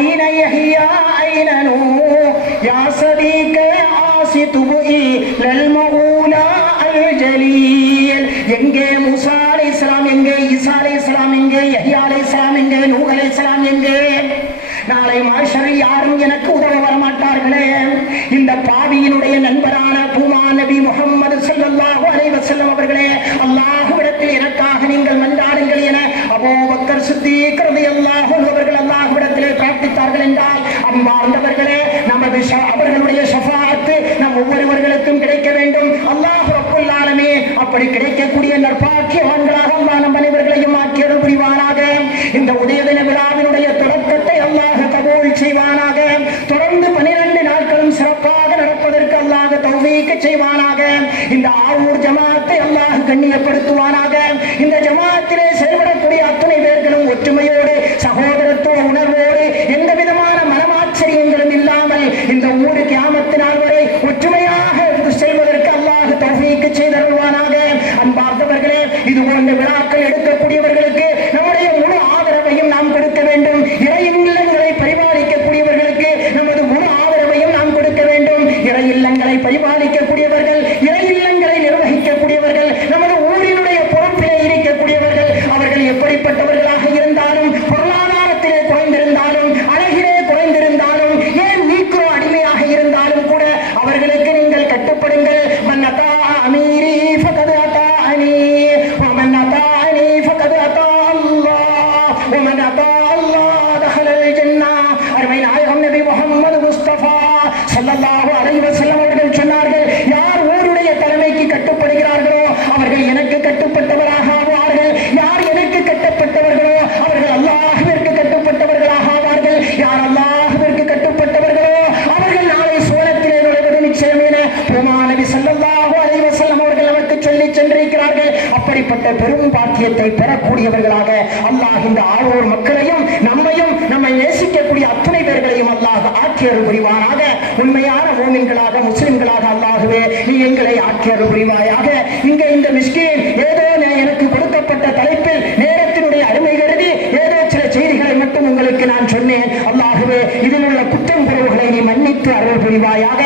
ஐன யஹ்யா ஐன நூஹ் யா சதீக ஆசிதுபி லல் மௌலா அல் ஜலீல். எங்கே மூசா அலைஹிஸ்ஸலாம், எங்கே ஈசா அலைஹிஸ்ஸலாம், எங்கே யஹ்யா அலைஹிஸ்ஸலாம், எங்கே நூஹ் அலைஹிஸ்ஸலாம், எங்கே? நாளை மஹ்ஷரில் யாரும் எனக்கு உதவ வரமாட்டார்களே. இந்த பாவியினுடைய நண்பரான பூமா நபி முஹம்மது ஸல்லல்லாஹு அலைஹி வஸல்லம் அவர்களே, அல்லாஹ்விடத்தில் எனக்காக நீங்கள் மன்றாடுங்கள் என அபூபக்கர் சித்தீக் ரலியல்லாஹு அன்ஹு அவர்கள் அல்லாஹ்விடத்திலே பிரார்த்தித்தார்கள் என்றால் அன்பார்ந்தவர்களே, நமது அவர்களுடைய ஷஃபாஅத் நம் ஒவ்வொருவர்களுக்கும் கிடைக்க வேண்டும். அல்லாஹ் ரப்புல் ஆலமீன் அப்படி கிடைக்கக்கூடிய நற்பாக்கியவான்களாக அல்லாஹ் நம் அனைவர்களையும் ஆக்கி அருள் புரிவானாக. இந்த உதய தின விழாவினுடைய தொடக்கத்தை அல்லாஹ் கபூல் செய்வானாக. தொடர்ந்து 12 நாட்களும் சிறப்பாக நடப்பதற்கு அல்லாஹ் தௌஃபீக் செய்வானாக. இந்த ஆவூர் ஜமாத்தை அல்லாஹ் கண்ணியப்படுத்துவானாக. இந்த ஜமாத்திலே செயல்படக்கூடிய அத்தனை பேர்களும் ஒற்றுமையோடு, சகோதரத்துவ உணர்வோடு, எந்த விதமான மனமாச்சரியங்களும் இல்லாமல் இந்த ஊரு கியாமத்து நாள் வரை ஒற்றுமையாக செல்வதற்கு அல்லாஹ் தௌஃபீக் செய்தருள்வானாக. அன்பார்ந்தவர்களே, இது போன்ற விழாக்கள் எடுக்கக்கூடியவர்களுக்கு நம்முடைய முழு ஆதரவையும் நாம் கொடுக்க வேண்டும். இறை இல்லங்களை பரிபாலிக்கக்கூடியவர்களுக்கு நமது முழு ஆதரவையும் நாம் கொடுக்க வேண்டும். இறை இல்லங்களை பரிபாலிக்கக்கூடியவர்கள், இறை இல்லங்களை நிர்வகிக்கக்கூடியவர்கள், நமது ஊரினுடைய பொறுப்பிலே இருக்கக்கூடியவர்கள், அவர்கள் எப்படிப்பட்டவர்களாக இருந்தாலும், பொருளாதாரத்திலே குறைந்திருந்தாலும், அழகிலே குறைந்திருந்தாலும், ஏன் நீக்கிறோ அடிமையாக இருந்தாலும் கூட அவர்களுக்கு நீங்கள் கட்டுப்படுங்கள். மன் அத்தா அமீரி ஃபகத் அத்தானி வமன் அத்தானி ஃபகத் அத்தா அல்லாஹ் வமன் அத்தா அல்லாஹ் தஹலல் ஜன்னah. அருமை நாயகம் நபி முஹம்மது முஸ்தபா ஸல்லல்லாஹு அலைஹி வஸல்லம் அவர்கள் சொன்னார்கள், யார் ஊருடைய தலைமைக்கு கட்டுப்படுகிறார்களோ அவர்கள் எனக்கு கட்டுப்பட்டவராக ஆவார்கள். யார் எனக்கு கட்டுப்பட்டவர்களோ அவர்கள் அல்லாஹ்விற்கு கட்டுப்பட்டவர்களாக ஆவார்கள். யார் அல்லாஹ்விற்கு கட்டுப்பட்டவர்களோ அவர்கள் நாளை சுவனத்திலே நுழைவது நிச்சயம் என பூமா நபி ஸல்லல்லாஹு அலைஹி வஸல்லம் அவர்கள் நமக்கு சொல்லி சென்றிருக்கிறார்கள். அப்படிப்பட்ட பெரும் பாக்கியத்தை பெறக்கூடியவர்களாக அல்லாஹ் இந்த ஆவூர் மக்களையும் நம்மையும் நம்மை நேசிக்கக்கூடிய அத்தனை பேர்களையும் அல்லாஹ் ஆக்கி அருள் புரிவானாக. உண்மையான மூமின்களாக, முஸ்லிம்களாக அல்லாஹ்வே நீ எங்களை ஆக்கி அருள் புரிவாயாக. இங்கே இந்த மிஸ்கீன் ஏதோ எனக்கு கொடுக்கப்பட்ட தலைப்பில் நேரத்தினுடைய அருமை கருதி ஏதோ சில செய்திகளை மட்டும் உங்களுக்கு நான் சொன்னேன். அல்லாஹ்வே இதில் உள்ள குற்றம் குறைவுகளை நீ மன்னித்து அருள் புரிவாயாக.